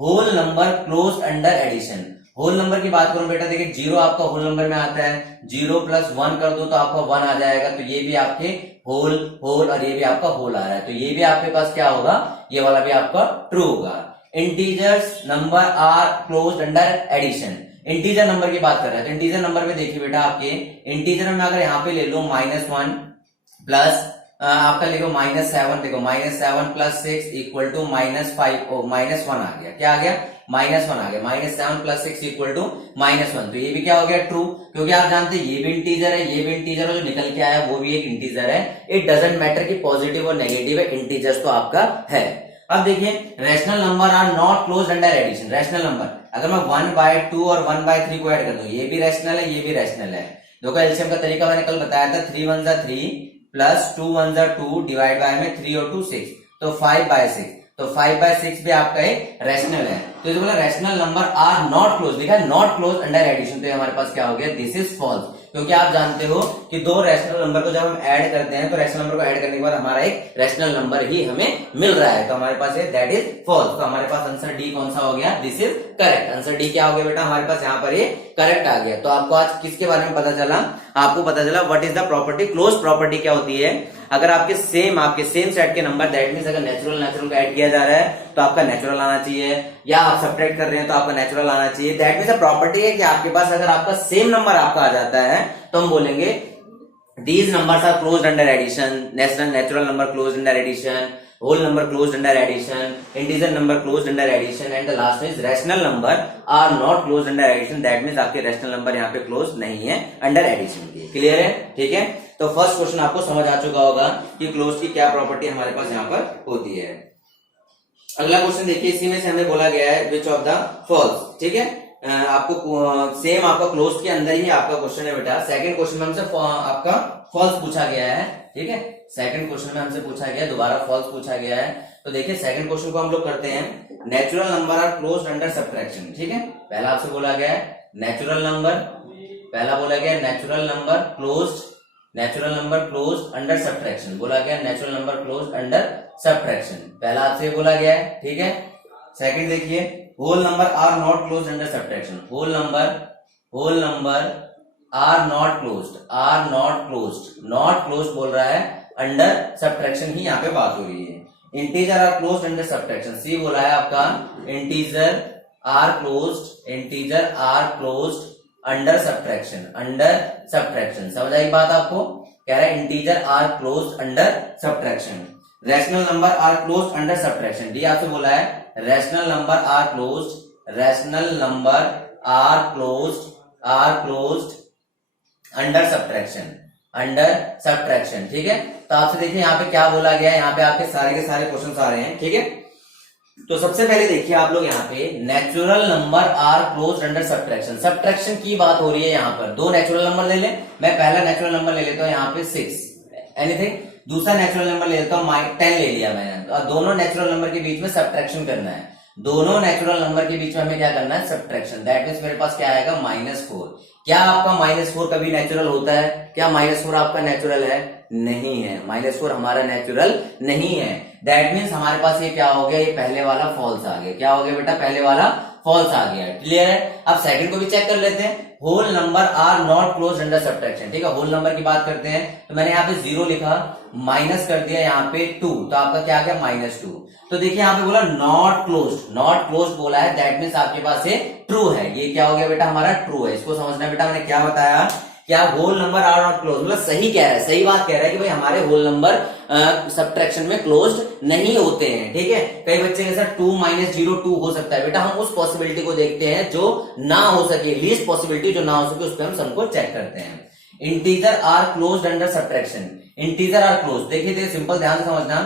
Whole number close under addition, whole number की बात करूं बेटा, देखिए 0 आपका होल नंबर में आता है, 0 + 1 कर दो तो आपका 1 आ जाएगा। तो ये भी आपके होल और ये भी आपका होल आ रहा है, तो ये भी आपके पास क्या होगा, ये वाला भी आपका ट्रू होगा। Integers number are close under addition, integer number की बात कर रहे हैं तो इंटीजर नंबर में देखिए बेटा, आपके इंटीजर में अगर यहाँ पे ले लो -1 प्लस आपका लिखो -7, देखो -7 + 6 = -5, -1 आ गया। क्या आ गया, -1 आ गया। -7 + 6 = -1, तो ये भी क्या हो गया, ट्रू, क्योंकि आप जानते हैं ये भी इंटीजर है, ये भी इंटीजर है, जो निकल के आया वो भी एक इंटीजर है। इट डजंट मैटर कि पॉजिटिव और नेगेटिव है, इंटीजर्स तो आपका है। अब देखिए rational number are not close under addition, rational number अगर मैं 1/2 और 1/3 को ऐड कर दूं, ये भी रैशनल है, ये भी रैशनल है। देखो एलसीएम का तरीका मैंने कल बताया था, 3 × 1 = 3 + 2 × 1 = 2 डिवाइड बाय में 3 और 2 6, तो 5/6, तो 5/6 भी आपका एक रैशनल है। तो ये बोला rational number are not close, लिखा है नॉट क्लोज अंडर एडिशन, तो हमारे पास क्या हो गया, दिस इज फॉल्स। क्योंकि आप जानते हो कि दो रैशनल नंबर को जब हम ऐड करते हैं तो रैशनल नंबर को ऐड करने के बाद हमारा एक रैशनल नंबर ही हमें मिल रहा है, तो हमारे पास है दैट इज फॉल्स। तो हमारे पास आंसर डी कौन सा हो गया, this is correct. Answer D क्या हो गया बेटा, हमारे पास यहाँ पर ये करेक्ट आ गया। तो आपको आज किसके बारे में पता चला, आपको पता चला what is the property, close property क्या होती है। अगर आपके सेम सेट के नंबर, दैट मींस अगर नेचुरल को ऐड किया जा रहा है तो आपका नेचुरल आना चाहिए, या आप सब्ट्रैक्ट कर रहे हैं तो आपका नेचुरल आना चाहिए। दैट मींस प्रॉपर्टी है कि आपके पास अगर आपका सेम नंबर आपका आ जाता है तो हम बोलेंगे these numbers are closed under addition, natural number closed under addition, whole number closed under addition, integer number closed under addition, and the last is rational number are not closed under addition. That means आपके rational number यहाँ पे close नहीं है under addition के। Clear है, ठीक है। तो फर्स्ट क्वेश्चन आपको समझ आ चुका होगा कि क्लोज की क्या प्रॉपर्टी हमारे पास यहाँ पर होती है। अगला क्वेश्चन देखिए, इसी में से हमें बोला गया है विच ऑफ द फॉल्स, ठीक है। आपको सेम आपका क्लोज के अंदर ही आपका क्वेश्चन है बेटा। सेकंड क्वेश्चन में हमसे आपका फॉल्स पूछा गया है, ठीक है। सेकंड क्वेश्चन में हमसे पूछा गया, दोबारा फॉल्स पूछा गया है। तो देखिए सेकंड क्वेश्चन को हम लोग करते हैं, natural number are closed under subtraction, ठीक है। पहला आपसे बोला गया है नेचुरल नंबर, पहला बोला गया natural number closed under subtraction, बोला गया natural number closed under subtraction, पहला आपसे बोला गया है, ठीक है। सेकंड देखिए, whole number are not closed under subtraction, whole number are not closed बोल रहा है, अंडर सब्ट्रैक्शन ही यहाँ पे बात हो रही है। Integer are closed under subtraction, C बोला है आपका integer are closed under subtraction, समझ आई बात आपको। कह रहा है integer are closed under subtraction, rational number are closed under subtraction, D आपसे बोला है rational number are closed under subtraction, ठीक है। तो आपसे देखिए यहाँ पे क्या बोला गया है, यहाँ पे आपके सारे के सारे क्वेश्चन आ रहे हैं, ठीक है। तो सबसे पहले देखिए आप लोग यहाँ पे natural number are closed under subtraction की बात हो रही है। यहाँ पर दो नेचुरल नंबर ले ले, मैं पहला नेचुरल नंबर ले लेता हूँ यहाँ पे 6 एनीथिंग, दूसरा नेचुरल नंबर ले लेता हूँ 10 ले लिया मैंने। तो दोनों नेचुरल नंबर के बीच में सब्ट्रैक्शन करना है, दोनों नेचुरल नंबर के बीच में हमें क्या करना है, सब्ट्रैक्शन। दैट मींस मेरे पास क्या आएगा, -4। क्या आपका -4 कभी नेचुरल होता है, क्या -4 आपका नेचुरल है, नहीं है, -4 हमारा नेचुरल नहीं है। दैट मींस हमारे पास ये क्या हो गया, ये पहले वाला फॉल्स आ गया। क्या हो गया बेटा, पहले वाला फॉल्स आ गया, क्लियर है। अब सेकंड को भी चेक कर लेते हैं, whole number are not closed under subtraction, ठीक है। होल नंबर की बात करते हैं तो मैंने यहाँ पे 0 लिखा, माइनस कर दिया यहाँ पे 2, तो आपका क्या आ गया -2। तो देखिए यहाँ पे बोला नॉट क्लोज्ड बोला है, दैट मींस आपके पास ये ट्रू है। ये क्या हो गया बेटा, हमारा ट्रू है। इसको समझना बेटा, मैंने क्या बताया क्या whole number are not close, मतलब सही कह रहा है, सही बात कह रहा है कि भाई हमारे होल नंबर सब्ट्रैक्शन में क्लोज्ड नहीं होते हैं। ठीक है, कई बच्चे के साथ 2 - 0 2 हो सकता है। बेटा हम उस पॉसिबिलिटी को देखते हैं जो ना हो सके, लीस्ट पॉसिबिलिटी जो ना हो सके, उस पर हम सम को चेक करते हैं। Integer are closed under subtraction, integer are close, देखिए सिंपल ध्यान से समझना,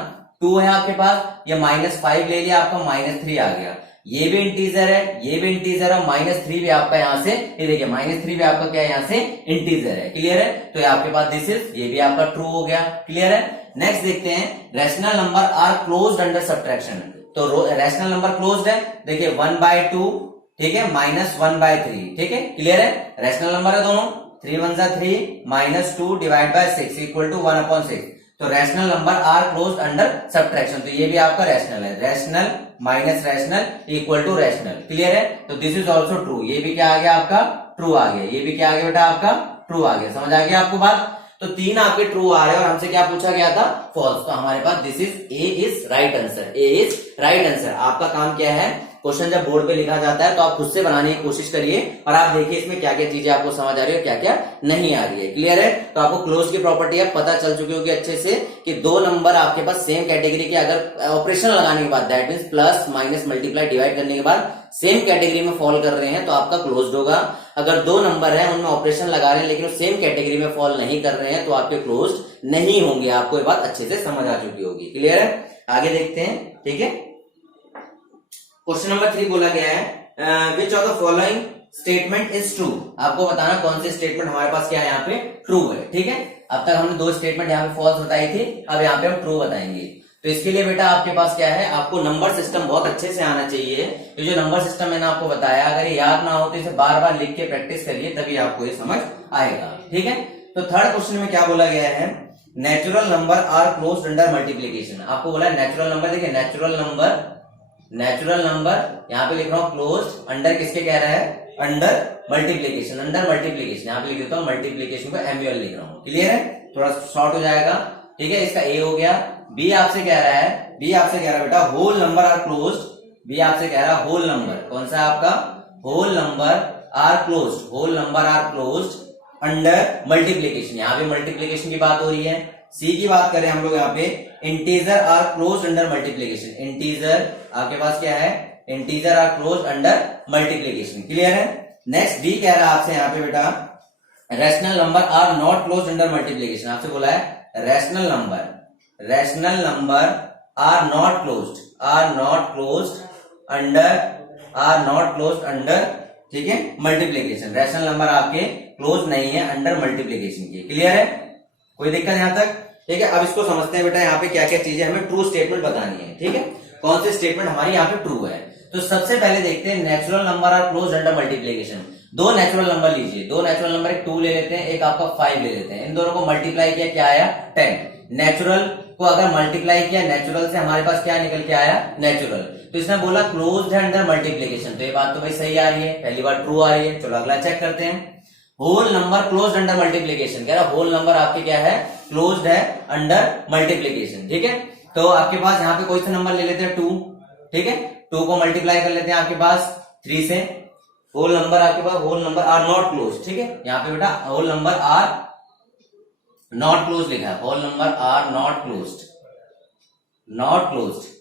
2 है आपके पास, ये -5 ले लिया, आपका -3 आ गया, ये भी इंटीजर है, ये भी इंटीजर है, -3 भी आपका यहां से, ये देखिए -3 भी आपका क्या है यहां से इंटीजर है। क्लियर है, तो ये आपके पास दिस इज, ये भी आपका ट्रू हो गया। क्लियर है, नेक्स्ट देखते हैं, rational number are closed under subtraction, तो रैशनल नंबर क्लोज्ड है, देखिए 1/2, ठीक है, -1/3, ठीक है। क्लियर है, रैशनल नंबर है दोनों, 3 × 1 = 3, -2 / 6 = 1/6, तो rational number are closed under subtraction, तो ये भी आपका रैशनल है, rational minus rational equal to rational. Clear है, तो दिस इज ऑल्सो ट्रू, ये भी क्या आ गया आपका ट्रू आ गया, ये भी क्या आ गया बेटा आपका ट्रू आ गया। समझ आ गया आपको बात, तो 3 आपके ट्रू आ रहे हैं और हमसे क्या पूछा गया था, फॉल्स, तो हमारे पास this is A is right answer, A is right answer. आपका काम क्या है, क्वेश्चन जब बोर्ड पे लिखा जाता है तो आप खुद से बनाने की कोशिश करिए और आप देखिए इसमें क्या क्या चीजें आपको समझ आ रही है, क्या क्या नहीं आ रही है। क्लियर है, तो आपको क्लोज की प्रॉपर्टी अब पता चल चुकी होगी अच्छे से कि 2 नंबर आपके पास सेम कैटेगरी के अगर ऑपरेशन लगाने के बाद, that means plus minus multiply divide करने के बाद सेम कैटेगरी में फॉल कर रहे हैं तो आपका क्लोज्ड होगा। अगर 2 नंबर है उनमें ऑपरेशन लगा रहे हैं लेकिन सेम कैटेगरी में फॉल नहीं कर रहे हैं तो आपके क्लोज्ड नहीं होंगे। आपको ये बात अच्छे से समझ आ चुकी होगी। क्लियर है, आगे देखते हैं। ठीक है, क्वेश्चन नंबर 3 बोला गया है which of the following statement is true. आपको बताना कौन से स्टेटमेंट हमारे पास क्या है यहाँ पे ट्रू है। ठीक है, अब तक हमने 2 स्टेटमेंट यहाँ पे फॉल्स बताई थी, अब यहाँ पे हम ट्रू बताएंगे। तो इसके लिए बेटा आपके पास क्या है, आपको नंबर सिस्टम बहुत अच्छे से आना चाहिए। ये जो नंबर सिस्टम मैंने आपको बताया, अगर ये याद ना हो तो इसे बार बार लिख के प्रैक्टिस करिए, तभी आपको ये समझ आएगा। ठीक है, तो थर्ड क्वेश्चन में क्या बोला गया है, natural number are closed under multiplication. आपको बोला है नेचुरल नंबर, देखिए नेचुरल नंबर यहाँ पे लिख रहा हूं क्लोज्ड अंडर किसके कह रहा है, अंडर मल्टीप्लीकेशन, अंडर मल्टीप्लीकेशन। यहाँ पे लिख देता हूँ मल्टीप्लीकेशन को MUL लिख रहा हूँ। क्लियर है, थोड़ा शॉर्ट हो जाएगा। ठीक है, इसका A हो गया। B आपसे कह रहा है, बेटा whole number are closed, B आपसे कह रहा है होल नंबर, कौन सा आपका whole number are closed, whole number are closed under multiplication. यहाँ पे मल्टीप्लीकेशन की बात हो रही है। C की बात करें हम लोग यहाँ पे, integer are closed under multiplication, integer आपके पास क्या है, integer are closed under multiplication. Clear है, नेक्स्ट D कह रहा है आपसे यहाँ पे बेटा, rational number are not closed under multiplication. आपसे बोला है rational number are not closed under, ठीक है, मल्टीप्लीकेशन। रैशनल नंबर आपके क्लोज नहीं है अंडर मल्टीप्लीकेशन के। क्लियर है, कोई दिक्कत यहां तक। ठीक है, अब इसको समझते हैं बेटा, यहाँ पे क्या क्या चीजें हमें ट्रू स्टेटमेंट बतानी है। ठीक है, कौन से स्टेटमेंट हमारी यहाँ पे ट्रू है। तो सबसे पहले देखते हैं natural number are closed under multiplication. 2 natural number लीजिए, 2 नेचुरल नंबर, एक 2 ले लेते हैं, एक आपका 5 ले लेते हैं। इन दोनों को मल्टीप्लाई किया, क्या आया 10। नेचुरल को अगर मल्टीप्लाई किया नेचुरल से, हमारे पास क्या निकल के आया, नेचुरल। तो इसने बोला क्लोज्ड है अंडर मल्टीप्लीकेशन, तो ये बात तो भाई सही आ रही है, पहली बार ट्रू आ रही है। चलो अगला चेक करते हैं, whole number closed under multiplication, कह रहा होल नंबर आपके क्या है, क्लोज्ड है अंडर मल्टीप्लीकेशन। ठीक है, तो आपके पास यहाँ पे कोई सा नंबर ले लेते हैं 2, ठीक है, 2 को मल्टीप्लाई कर लेते हैं आपके पास 3 से। होल नंबर आपके पास, whole number are not closed, ठीक है, यहाँ पे बेटा whole number are not close लिखा है, whole number are not closed.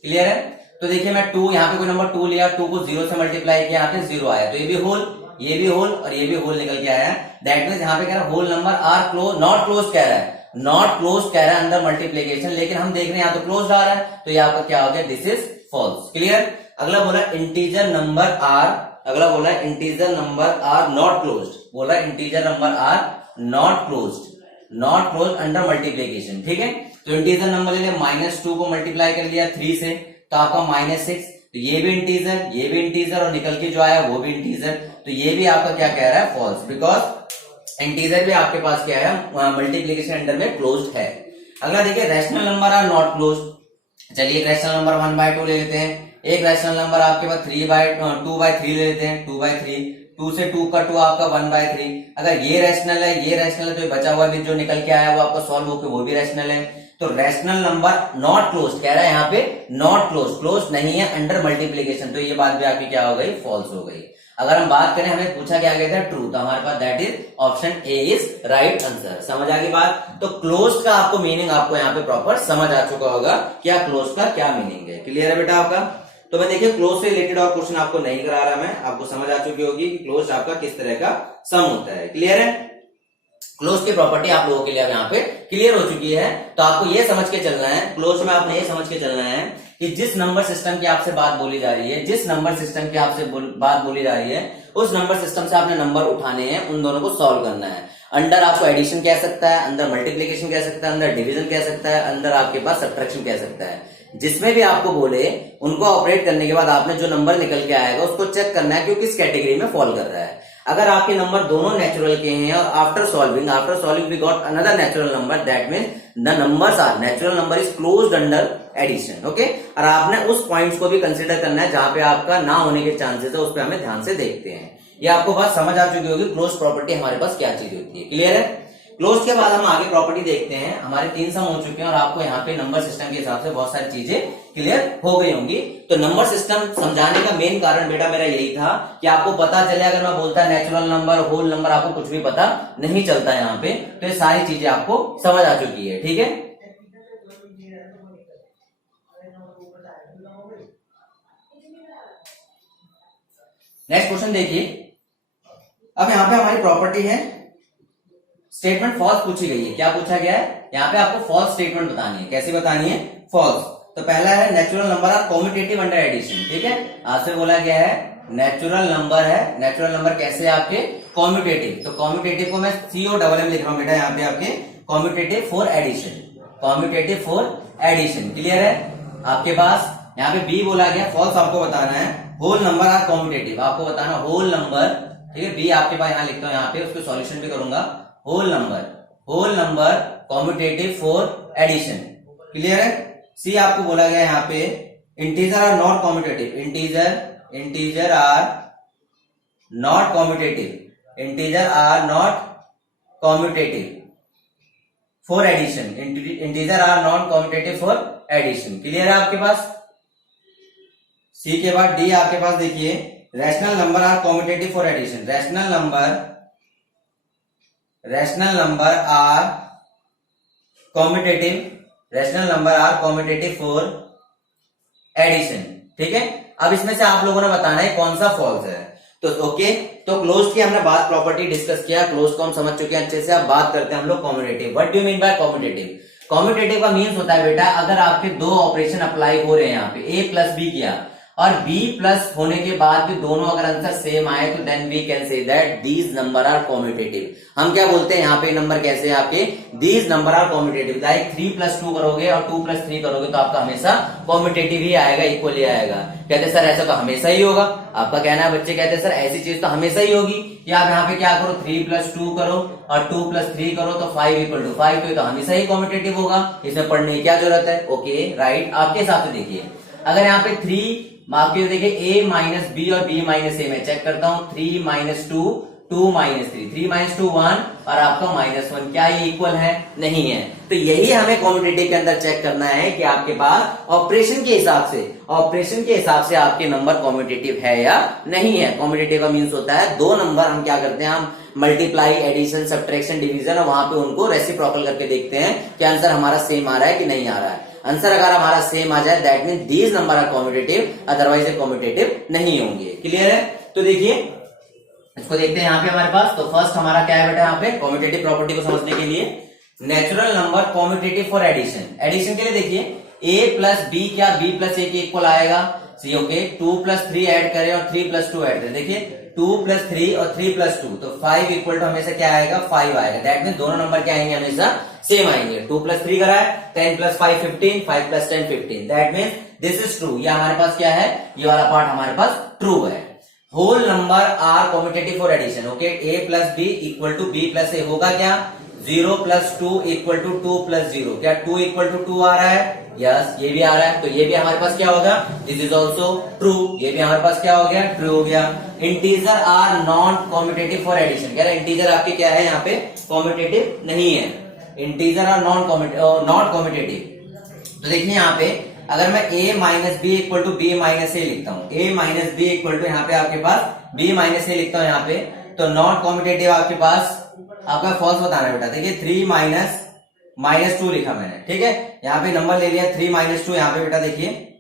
Clear है, तो देखिए मैं 2, यहाँ पे कोई नंबर 2 लिया, 2 को 0 से मल्टीप्लाई किया, यहाँ पे 0 आया, तो ये भी होल, ये भी होल और ये भी होल निकल के आया। दैट मींस यहाँ पे कह रहा है whole number are not close कह रहा है, नॉट क्लोज कह रहा है अंडर मल्टीप्लीकेशन, लेकिन हम देख रहे हैं यहाँ तो क्लोज आ रहा है, तो ये आपका क्या हो गया, दिस इज फॉल्स। क्लियर, अगला बोला इंटीजर नंबर आर, अगला बोला integer number are not closed, बोला integer number are not closed under multiplication. ठीक है, तो इंटीजर नंबर ले लिया, -2 को मल्टीप्लाई कर लिया 3 से, तो आपका -6, तो ये भी इंटीजर और निकल के जो आया वो भी इंटीजर, तो ये भी आपका क्या कह रहा है, फॉल्स, बिकॉज इंटीजर भी आपके पास क्या है, मल्टीप्लीकेशन अंडर में क्लोज्ड है। अगला देखिए rational number are not closed. चलिए एक रैशनल नंबर 1/2 ले लेते हैं, एक रैशनल नंबर आपके पास 2/3 ले लेते हैं, 2/3, 2 से 2 का 2 आपका 1/3। अगर ये रैशनल है, तो बचा हुआ भी जो निकल के आया वो आपका सॉल्व होकर वो भी रैशनल है। तो रैशनल नंबर नॉट क्लोज्ड कह रहा है, यहाँ पे नॉट क्लोज नहीं है अंडर मल्टीप्लीकेशन, तो ये बात भी आपकी क्या हो गई, फॉल्स हो गई। अगर हम बात करें हमें पूछा क्या गया था ट्रू, तो हमारे पास that is option A is right answer. समझ आ गई बात। तो क्लोज का आपको मीनिंग आपको यहाँ पे प्रॉपर समझ आ चुका होगा, क्या क्लोज का क्या मीनिंग है। क्लियर है बेटा आपका। तो मैं देखिए क्लोज से रिलेटेड और क्वेश्चन आपको नहीं करा रहा, मैं आपको समझ आ चुकी होगी कि क्लोज आपका किस तरह का सम होता है। क्लियर है। क्लोज की प्रॉपर्टी आप लोगों के लिए यहाँ पे क्लियर हो चुकी है। तो आपको ये समझ के चलना है, क्लोज में आपने ये समझ के चलना है कि जिस नंबर सिस्टम की आपसे बात बोली जा रही है, जिस नंबर सिस्टम की आपसे बात बोली जा रही है, उस नंबर सिस्टम से आपने नंबर उठाने हैं, उन दोनों को सॉल्व करना है। अंदर आपको एडिशन कह सकता है, अंदर मल्टीप्लीकेशन कह सकता है, अंदर डिवीजन कह सकता है, अंदर आपके पास सब्ट्रैक्शन कह सकता है। जिसमें भी आपको बोले उनको ऑपरेट करने के बाद आपने जो नंबर निकल के आएगा उसको चेक करना है कि वो किस कैटेगरी में फॉल कर रहा है। अगर आपके नंबर दोनों नेचुरल के हैं और after solving we got another natural number, that means the numbers are natural number is closed under addition. Okay. और आपने उस पॉइंट्स को भी कंसीडर करना है जहां पे आपका ना होने के चांसेस है, उस पर हमें ध्यान से देखते हैं। ये आपको बात समझ आ चुकी होगी क्लोज प्रॉपर्टी हमारे पास क्या चीज होती है। क्लियर है। क्लोज के बाद हम आगे प्रॉपर्टी देखते हैं। हमारे 3 सम हो चुके हैं और आपको यहाँ पे नंबर सिस्टम के हिसाब से बहुत सारी चीजें क्लियर हो गई होंगी। तो नंबर सिस्टम समझाने का मेन कारण बेटा मेरा यही था कि आपको पता चले, अगर मैं बोलता है नेचुरल नंबर, होल नंबर, आपको कुछ भी पता नहीं चलता यहाँ पे। तो ये सारी चीजें आपको समझ आ चुकी है। ठीक है। नेक्स्ट क्वेश्चन देखिए। अब यहाँ पे हमारी प्रॉपर्टी है स्टेटमेंट फॉल्स पूछी गई है। क्या पूछा गया है यहाँ पे, आपको फॉल्स स्टेटमेंट बतानी है। कैसी बतानी है? फॉल्स। तो पहला है natural number are commutative under addition. ठीक है। आपसे बोला गया है नेचुरल नंबर है, नेचुरल नंबर कैसे आपके कॉम्यूटेटिव। तो कॉम्यूटेटिव को मैं COMM लिख रहा हूं बेटा यहाँ पे आपके commutative for addition, commutative for addition. Clear है। आपके पास यहाँ पे बी बोला गया, फॉल्स आपको बताना है। होल नंबर आर कॉम्यूटेटिव, आपको बताना होल नंबर। ठीक है। बी आपके पास यहाँ लिखता हूँ, यहाँ पे उसको सॉल्यूशन भी करूंगा। Whole number commutative for addition. Clear है। सी आपको बोला गया यहाँ पे integer are not commutative, integer are not commutative, integer are not commutative for addition, integer are not commutative for addition. Clear है आपके पास। सी के बाद डी आपके पास देखिए rational number are commutative for addition, rational number are commutative for addition. ठीक है। अब इसमें से आप लोगों ने बताना है कौन सा फॉल्स है। तो ओके, तो क्लोज की हमने बात प्रॉपर्टी डिस्कस किया, क्लोज को हम समझ चुके हैं अच्छे से। अब बात करते हैं हम लोग commutative. What do mean by commutative? Commutative का मीन्स होता है बेटा, अगर आपके 2 ऑपरेशन अप्लाई हो रहे हैं यहाँ पे, A प्लस बी किया और B प्लस होने के बाद भी दोनों अगर आंसर सेम आए, तो then we can say that these number are commutative. हम क्या बोलते हैं यहाँ पे नंबर कैसे आपके, these number are commutative. Like 3 + 2 करोगे और 2 + 3 करोगे तो आपका हमेशा कॉम्यूटेटिव ही आएगा, इक्वली आएगा। कहते सर ऐसा तो हमेशा ही होगा। आपका कहना है बच्चे कहते सर ऐसी चीज तो हमेशा ही होगी कि आप यहाँ पे क्या करो 3 + 2 करो और 2 + 3 करो तो 5 = 5, तो ये तो हमेशा ही कॉम्यूटेटिव होगा, इसमें पढ़ने की क्या जरूरत है। Okay right. आपके हिसाब से देखिए, अगर यहाँ पे 3 आपके देखिए A - B और B - A में चेक करता हूं, 3 - 2 2 - 3, 3 - 2 1 और आपका -1, क्या ये इक्वल है? नहीं है। तो यही हमें कॉम्यूटेटिव के अंदर चेक करना है कि आपके पास ऑपरेशन के हिसाब से आपके नंबर कॉम्यूटेटिव है या नहीं है। कॉम्यूटेटिव का मीन्स होता है 2 नंबर हम क्या करते हैं, हम मल्टीप्लाई, एडिशन, सब्ट्रैक्शन, डिवीजन, और वहां पे उनको रेसिप्रोकल करके देखते हैं कि आंसर हमारा सेम आ रहा है कि नहीं आ रहा है। आंसर अगर हमारा सेम आ जाए that mean these number are commutative, otherwise ये कॉम्यूटेटिव नहीं होंगे। क्लियर है। तो देखिए इसको देखते हैं यहाँ पे हमारे पास। तो फर्स्ट हमारा क्या है बेटा यहाँ पे कॉम्यूटेटिव प्रॉपर्टी को समझने के लिए, natural number commutative for addition. Addition के लिए देखिए A प्लस B क्या B प्लस A के इक्वल आएगा। सी ओके 2 + 3 ऐड करें और 3 + 2 ऐड करें। देखिए 2 + 3 और 3 + 2 तो 5 = हमेशा क्या आएगा 5 आएगा। दैट मीन दोनों नंबर क्या आएंगे हमेशा सेम आएंगे। 2 + 3 करा है, 10 + 5 15, 5 + 10 15। That mean this is true. ये हमारे पास क्या है, ये वाला पार्ट हमारे पास ट्रू है। Whole number are commutative for addition. Okay A + B = B + A होगा क्या, 0 + 2 = 2 + 0, क्या 2 = 2 आ रहा है? यस ये भी आ रहा है। तो ये भी हमारे पास क्या होगा, दिस इज ऑल्सो ट्रू। ये भी हमारे पास क्या हो गया, ट्रू हो गया। Integer are not commutative for addition, कह रहे इंटीजर आपके क्या है यहाँ पे कॉम्यूटेटिव नहीं है। Integer are not commutative. तो देखिए यहाँ पे अगर मैं a minus B equal to B minus A लिखता हूं, a minus B equal to यहाँ पे आपके पास b माइनस ए लिखता हूं यहाँ पे, तो नॉट कॉम्पिटेटिव आपके पास आपका फॉल्स बताना है बेटा। देखिए 3 माइनस 2 लिखा मैंने, ठीक है, यहाँ पे नंबर ले लिया 3 माइनस 2 यहाँ पे बेटा देखिए,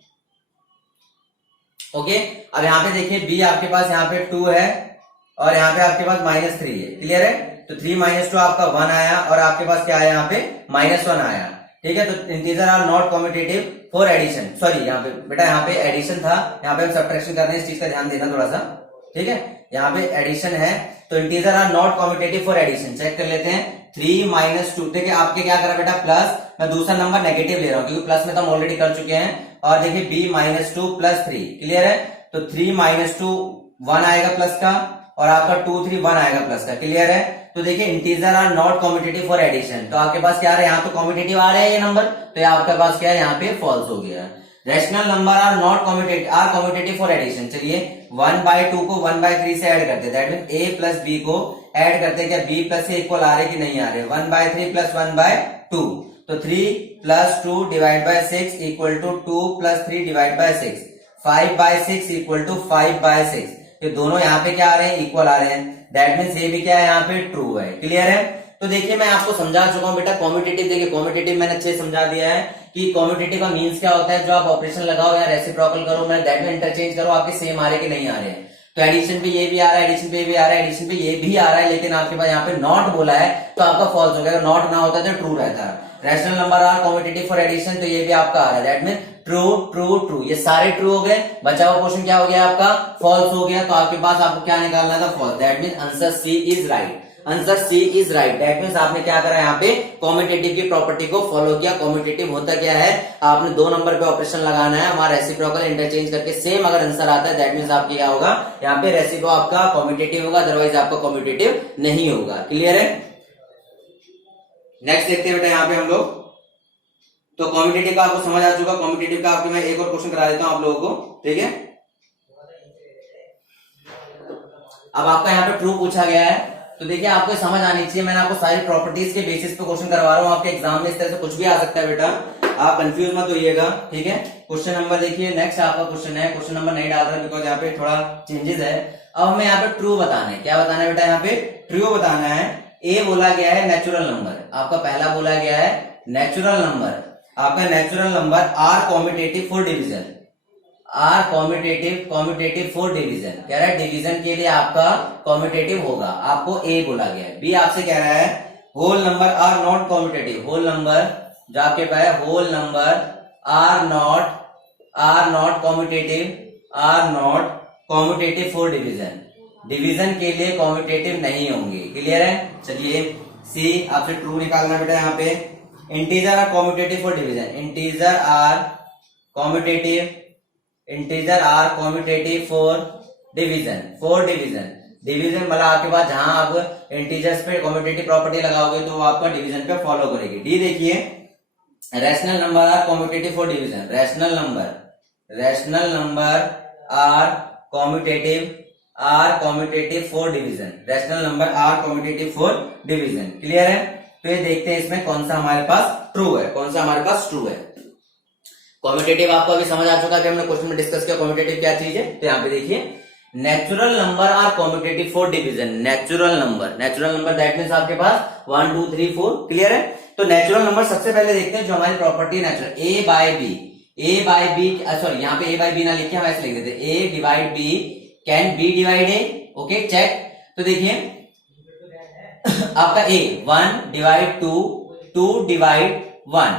ओके। अब यहाँ पे देखिए b आपके पास यहाँ पे 2 है और यहाँ पे आपके पास -3 है, क्लियर है। तो 3 माइनस 2 आपका 1 आया और आपके पास क्या आया यहाँ पे -1 आया, ठीक है। तो integer are not competitive for addition, sorry यहाँ पे बेटा यहाँ पे एडिशन था, यहाँ पे हम सब्ट्रैक्शन कर रहे हैं, इस चीज का ध्यान देना थोड़ा सा, ठीक है। यहाँ पे एडिशन है तो integer are not competitive for addition, check कर लेते हैं। 3 माइनस 2, देखिए आपके क्या करा बेटा प्लस, मैं दूसरा नंबर नेगेटिव ले रहा हूँ क्योंकि प्लस में तो हम ऑलरेडी कर चुके हैं। और देखिए b माइनस 2 प्लस 3, क्लियर है। तो 3 माइनस 2 1 आएगा प्लस का और आपका 2 3 1 आएगा प्लस का, क्लियर है। तो देखिए integer are not competitive for addition, तो आपके पास क्या आ रहा है, यहाँ तो कॉम्पिटेटिव आ रहा है ये नंबर, तो ये आपके पास क्या है यहाँ पे फॉल्स हो गया। Rational number are not competitive for addition, चलिए 1/2 को 1/3 से ऐड करते हैं, that mean a plus b को ऐड करते हैं, क्या b प्लस a इक्वल आ रहे कि नहीं आ रहे, 1/3 प्लस 1/2, तो 3 plus 2 divide by 6 equal to 2 plus 3 divide by 6, 5/6 equal to 5/6, ये दोनों यहाँ पे क्या आ रहे हैं, इक्वल आ रहे हैं, दैट मीन्स ये भी क्या है यहाँ पे ट्रू है, क्लियर है। तो देखिए मैं आपको समझा चुका हूं बेटा कॉम्पिटेटिव, देखिए कॉम्पिटेटिव मैंने अच्छे से समझा दिया है कि कॉम्पिटेटिव का मीन्स क्या होता है, जो आप ऑपरेशन लगाओ या रेसिप्रोकल करो, मैं दैट में इंटरचेंज करो, आपके सेम आ रहे कि नहीं आ रहे हैं। तो एडिशन पे ये भी आ रहा है, एडिशन पे ये भी आ रहा है, एडिशन पे ये भी आ रहा है, लेकिन आपके पास यहाँ पे नॉट बोला है तो आपका फॉल्स हो गया, नॉट ना होता तो ट्रू रहता है। Rational number are competitive for addition, तो ये भी आपका आ रहा है, that mean true true true, ये सारे ट्रू हो गए, बचा हुआ क्वेश्चन क्या हो गया आपका, फॉल्स हो गया। तो आपके पास आपको क्या निकालना था, false, that mean answer C is right, answer C is right. That means आपने क्या करा यहाँ पे, कॉम्पिटेटिव की प्रॉपर्टी को फॉलो किया। कॉम्पिटेटिव होता क्या है, आपने 2 नंबर पे ऑपरेशन लगाना है, हमारा रेसिप्रोकल इंटरचेंज करके सेम अगर आंसर आता है, दैट मीन्स आपके क्या होगा, यहाँ पे रेसिप्रो आपका कॉम्पिटेटिव होगा, अदरवाइज आपका कॉम्पिटेटिव नहीं होगा, क्लियर है। नेक्स्ट देखते हैं बेटा यहाँ पे हम लोग, तो कॉम्पिटेटिव का आपको समझ आ चुका, कॉम्पिटेटिव का आपको मैं एक और क्वेश्चन करा देता हूं आप लोगों को, ठीक है। अब आपका यहाँ पे ट्रू पूछा गया है, तो देखिए आपको समझ आनी चाहिए, मैंने आपको सारी प्रॉपर्टीज के बेसिस पे क्वेश्चन करवा रहा हूँ, आपके एग्जाम में इस तरह से कुछ भी आ सकता है बेटा, आप कंफ्यूज मत होइएगा, ठीक है। क्वेश्चन नंबर देखिए, नेक्स्ट आपका क्वेश्चन है, क्वेश्चन नंबर नहीं डाल रहा बिकॉज यहाँ पे थोड़ा चेंजेस है। अब हमें यहाँ पे ट्रू बताना है, क्या बताना है बेटा, यहाँ पे ट्रू बताना है। ए बोला गया है नेचुरल नंबर, आपका पहला बोला गया है नेचुरल नंबर, आपका natural number are competitive for division, are competitive for division, कह रहा है डिवीजन के लिए आपका कॉम्पिटेटिव होगा, आपको ए बोला गया है। बी आपसे कह रहा है whole number are not competitive, whole number जो आपके पास है, whole number are not competitive for division, division के लिए कॉम्पिटेटिव नहीं होंगे, क्लियर है। चलिए सी आपसे ट्रू निकालना बेटा, यहाँ पे integer are competitive for division, integer are competitive for division, division मतलब आपके पास जहां आप इंटीजर्स पे कॉम्पिटेटिव प्रॉपर्टी लगाओगे तो वो आपका डिवीजन पे फॉलो करेगी। डी देखिए rational number are competitive for division, rational number are competitive for division, rational number are competitive for division, clear है। तो ये देखते हैं इसमें कौन सा हमारे पास ट्रू है, कौन सा हमारे पास ट्रू है। कॉम्पिटेटिव आपको अभी समझ आ चुका है कि हमने क्वेश्चन में डिस्कस किया कॉम्पिटेटिव क्या चीज है। तो यहाँ पे देखिए natural number are competitive for division, natural number that means आपके पास 1 2 3 4, क्लियर है। तो नेचुरल नंबर सबसे पहले देखते हैं जो हमारी प्रॉपर्टी नेचुरल, ए बाय बी, सॉरी यहाँ पे ए बाय बी ना लिखे हम ऐसे लिख देते, A divide B can be divide A, okay check. तो देखिए आपका ए 1 डिवाइड 2 डिवाइड 1,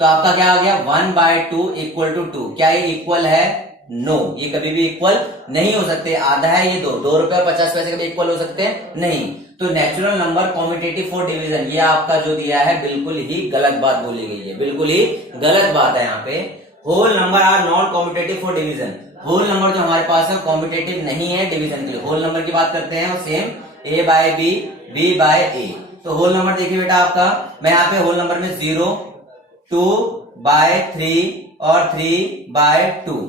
तो आपका क्या आ गया 1/2 इक्वल टू 2, क्या ये इक्वल है, नो, ये कभी भी इक्वल नहीं हो सकते, आधा है ये 2 रुपए और 50 पैसे कभी इक्वल हो सकते हैं नहीं। तो natural number competitive for division, ये आपका जो दिया है बिल्कुल ही गलत बात बोली गई है, बिल्कुल ही गलत बात है यहाँ पे। Whole number are not competitive for division, whole number जो हमारे पास है कॉम्पिटेटिव नहीं है डिवीजन के लिए, होल नंबर की बात करते हैं और same A bye B, B by a. तो होल नंबर देखिए बेटा आपका, मैं यहाँ पे होल नंबर में 0 2/3 और 3/2,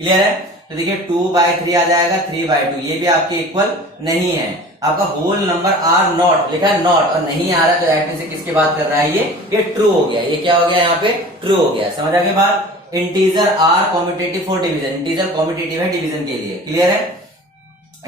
क्लियर है। तो देखिए 2/3 आ जाएगा, 3/2, ये भी आपके इक्वल नहीं है। आपका होल नंबर आर नॉट लिखा है, नॉट और नहीं आ रहा, तो दैट मींस किसकी बात कर रहा है, ये ट्रू हो गया, ये क्या हो गया यहाँ पे ट्रू हो गया, समझ आ गई बात। Integer are commutative for division, integer commutative है डिवीजन के लिए, क्लियर है।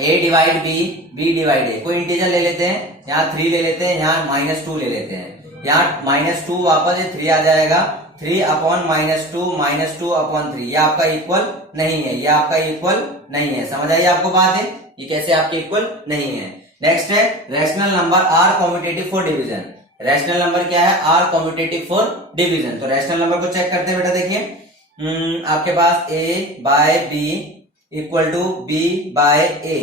A divide B, B divide A, कोई इंटीजर ले लेते हैं, यहाँ 3 ले लेते हैं, यहाँ -2 ले लेते हैं, यहाँ -2 वापस ये 3 आ जाएगा, 3 अपॉन -2 अपॉन 3, ये आपका इक्वल नहीं है, ये आपका इक्वल नहीं है, समझ आइए आपको बात है, ये कैसे आपके इक्वल नहीं है। नेक्स्ट है rational number are commutative for division, rational number क्या है, आर कॉम्यूटेटिव फॉर डिवीजन। तो रैशनल नंबर को चेक करते हैं बेटा, देखिए आपके पास a by b equal to b by a,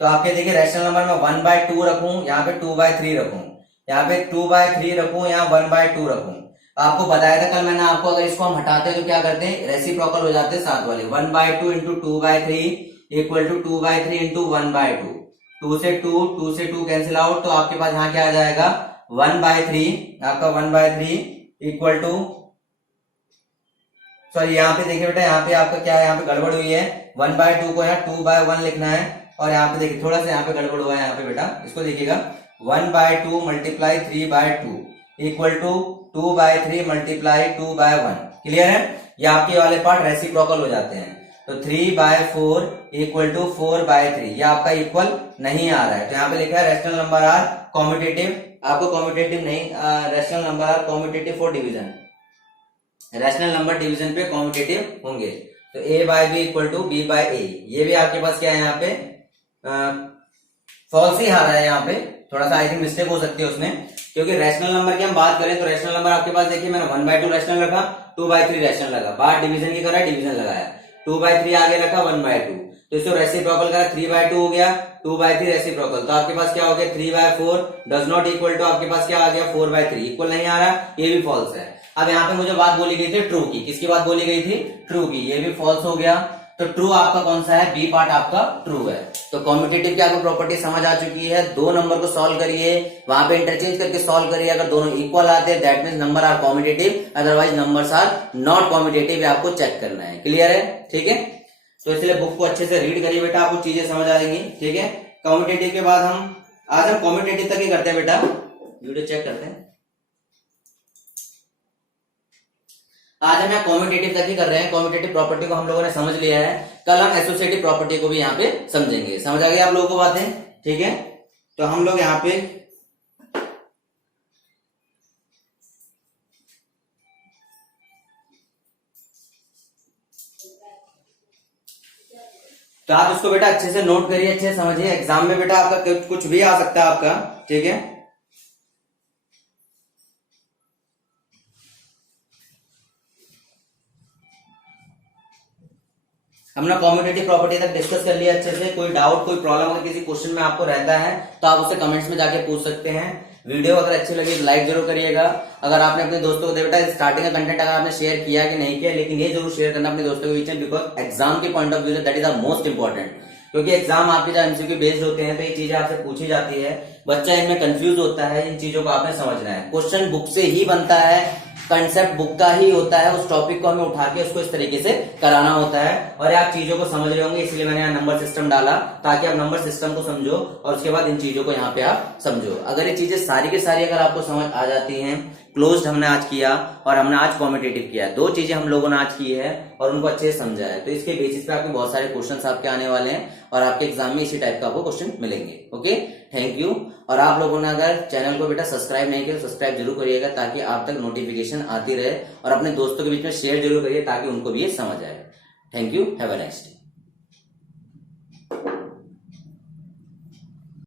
तो आपके देखिए रैशनल नंबर में 1/2 रखूं, यहाँ पे 2/3 रखूं, यहाँ पे 2/3 रखूं, यहाँ 1/2 रखूं। आपको बताया था कल मैंने आपको, अगर इसको हम हटाते हैं तो क्या करते हैं, रेसिप्रोकल हो जाते हैं साथ वाले, 1/2 इंटू 2/3 इक्वल टू 2/3 इंटू 1/2, 2 से 2 कैंसिल आउट, तो आपके पास यहाँ क्या आ जाएगा 1/3, आपका 1/3 इक्वल टू, सॉरी यहाँ पे देखिए बेटा, यहाँ पे आपका क्या है, यहाँ पे गड़बड़ हुई है, 1/2 को यहाँ 2/1 लिखना है, और यहाँ पे देखिए थोड़ा सा यहाँ पे गड़बड़ हुआ है, यहाँ पे बेटा इसको देखिएगा 1/2 multiply 3/2 equal to 2/3 multiply 2/1, clear है। ये आपके वाले पार्ट रेसिप्रोकल हो जाते हैं, तो 3/4 इक्वल टू 4/3, ये आपका इक्वल नहीं आ रहा है, तो यहाँ पे लिखा है रैशनल नंबर आर कॉम्यूटेटिव, आपको कॉम्यूटेटिव नहीं, rational number are commutative for division, rational number division पे कॉम्यूटेटिव होंगे, तो a by b equal to b by a, ये भी आपके पास क्या है, यहाँ पे फॉल्स ही आ रहा है, यहाँ पे थोड़ा सा आई थिंक मिस्टेक हो सकती है उसमें, क्योंकि रैशनल नंबर की हम बात करें तो रैशनल नंबर आपके पास देखिए मैंने 1/2 रैशनल रखा, 2/3 रैशनल लगा, बाहर डिवीजन की करा डिवीजन लगाया, 2/3 आगे रखा 1/2, तो इसको रेसिप्रोकल करा 3/2 हो गया, 2/3 रेसिप्रोकल, तो आपके पास क्या हो गया 3/4 डज नॉट इक्वल टू, आपके पास क्या आ गया 4/3, इक्वल नहीं आ रहा, ये भी फॉल्स है। अब यहाँ पे मुझे बात बोली गई थी ट्रू की, किसकी बात बोली गई थी, ट्रू की, ये भी फॉल्स हो गया, तो ट्रू आपका कौन सा है, बी पार्ट आपका ट्रू है। तो कॉम्यूटेटिव की आपको प्रॉपर्टी समझ आ चुकी है, 2 नंबर को सॉल्व करिए, वहां पे इंटरचेंज करके सॉल्व करिए, अगर दोनों इक्वल आते हैं that means number are commutative, otherwise numbers are not commutative, आपको चेक करना है, क्लियर है, ठीक है। तो इसलिए बुक को अच्छे से रीड करिए बेटा, आपको चीजें समझ आएंगी, ठीक है। कॉम्यूटेटिव के बाद आज हम कॉम्यूटेटिव तक ही करते हैं बेटा, वीडियो चेक करते हैं, आज हम यहाँ कॉम्यूटेटिव तक ही कर रहे हैं, कॉम्यूटेटिव प्रॉपर्टी को हम लोगों ने समझ लिया है, कल हम एसोसिएटिव प्रॉपर्टी को भी यहाँ पे समझेंगे, समझ आ गई आप लोगों को बातें, ठीक है। तो हम लोग यहाँ पे तो आप इसको बेटा अच्छे से नोट करिए, अच्छे से समझिए, एग्जाम में बेटा आपका कुछ भी आ सकता है आपका, ठीक है। हमने कॉम्यूटेटिव प्रॉपर्टी तक डिस्कस कर लिया अच्छे से, कोई डाउट कोई प्रॉब्लम अगर किसी क्वेश्चन में आपको रहता है तो आप उससे कमेंट्स में जाके पूछ सकते हैं। वीडियो अगर अच्छी लगी तो लाइक जरूर करिएगा, अगर आपने अपने दोस्तों को बेटा स्टार्टिंग का कंटेंट अगर आपने शेयर किया कि नहीं किया, लेकिन ये जरूर शेयर करना अपने दोस्तों के बीच में, बिकॉज एग्जाम के point of view say that is the most important, क्योंकि एग्जाम आपके जब एमसीक्यू बेस्ड होते हैं तो ये चीजें आपसे पूछी जाती है, बच्चा इनमें कंफ्यूज होता है, इन चीजों को आपने समझना है, क्वेश्चन बुक से ही बनता है, कंसेप्ट बुक का ही होता है, उस टॉपिक को हमें उठा के उसको इस तरीके से कराना होता है, और आप चीजों को समझ रहे होंगे, इसलिए मैंने यहाँ नंबर सिस्टम डाला ताकि आप नंबर सिस्टम को समझो और उसके बाद इन चीजों को यहाँ पे आप समझो। अगर ये चीजें सारी की सारी अगर आपको समझ आ जाती हैं, क्लोज्ड हमने आज किया और हमने आज कॉम्पिटेटिव किया, 2 चीजें हम लोगों ने आज की है और उनको अच्छे से समझा है, तो इसके बेसिस पे आपके बहुत सारे क्वेश्चंस आपके आने वाले हैं और आपके एग्जाम में इसी टाइप का आपको क्वेश्चन मिलेंगे। Okay, thank you. और आप लोगों ने अगर चैनल को बेटा सब्सक्राइब नहीं किया तो सब्सक्राइब जरूर करिएगा ताकि आप तक नोटिफिकेशन आती रहे, और अपने दोस्तों के बीच में शेयर जरूर करिए ताकि उनको भी ये समझ आए। Thank you, have a nice day.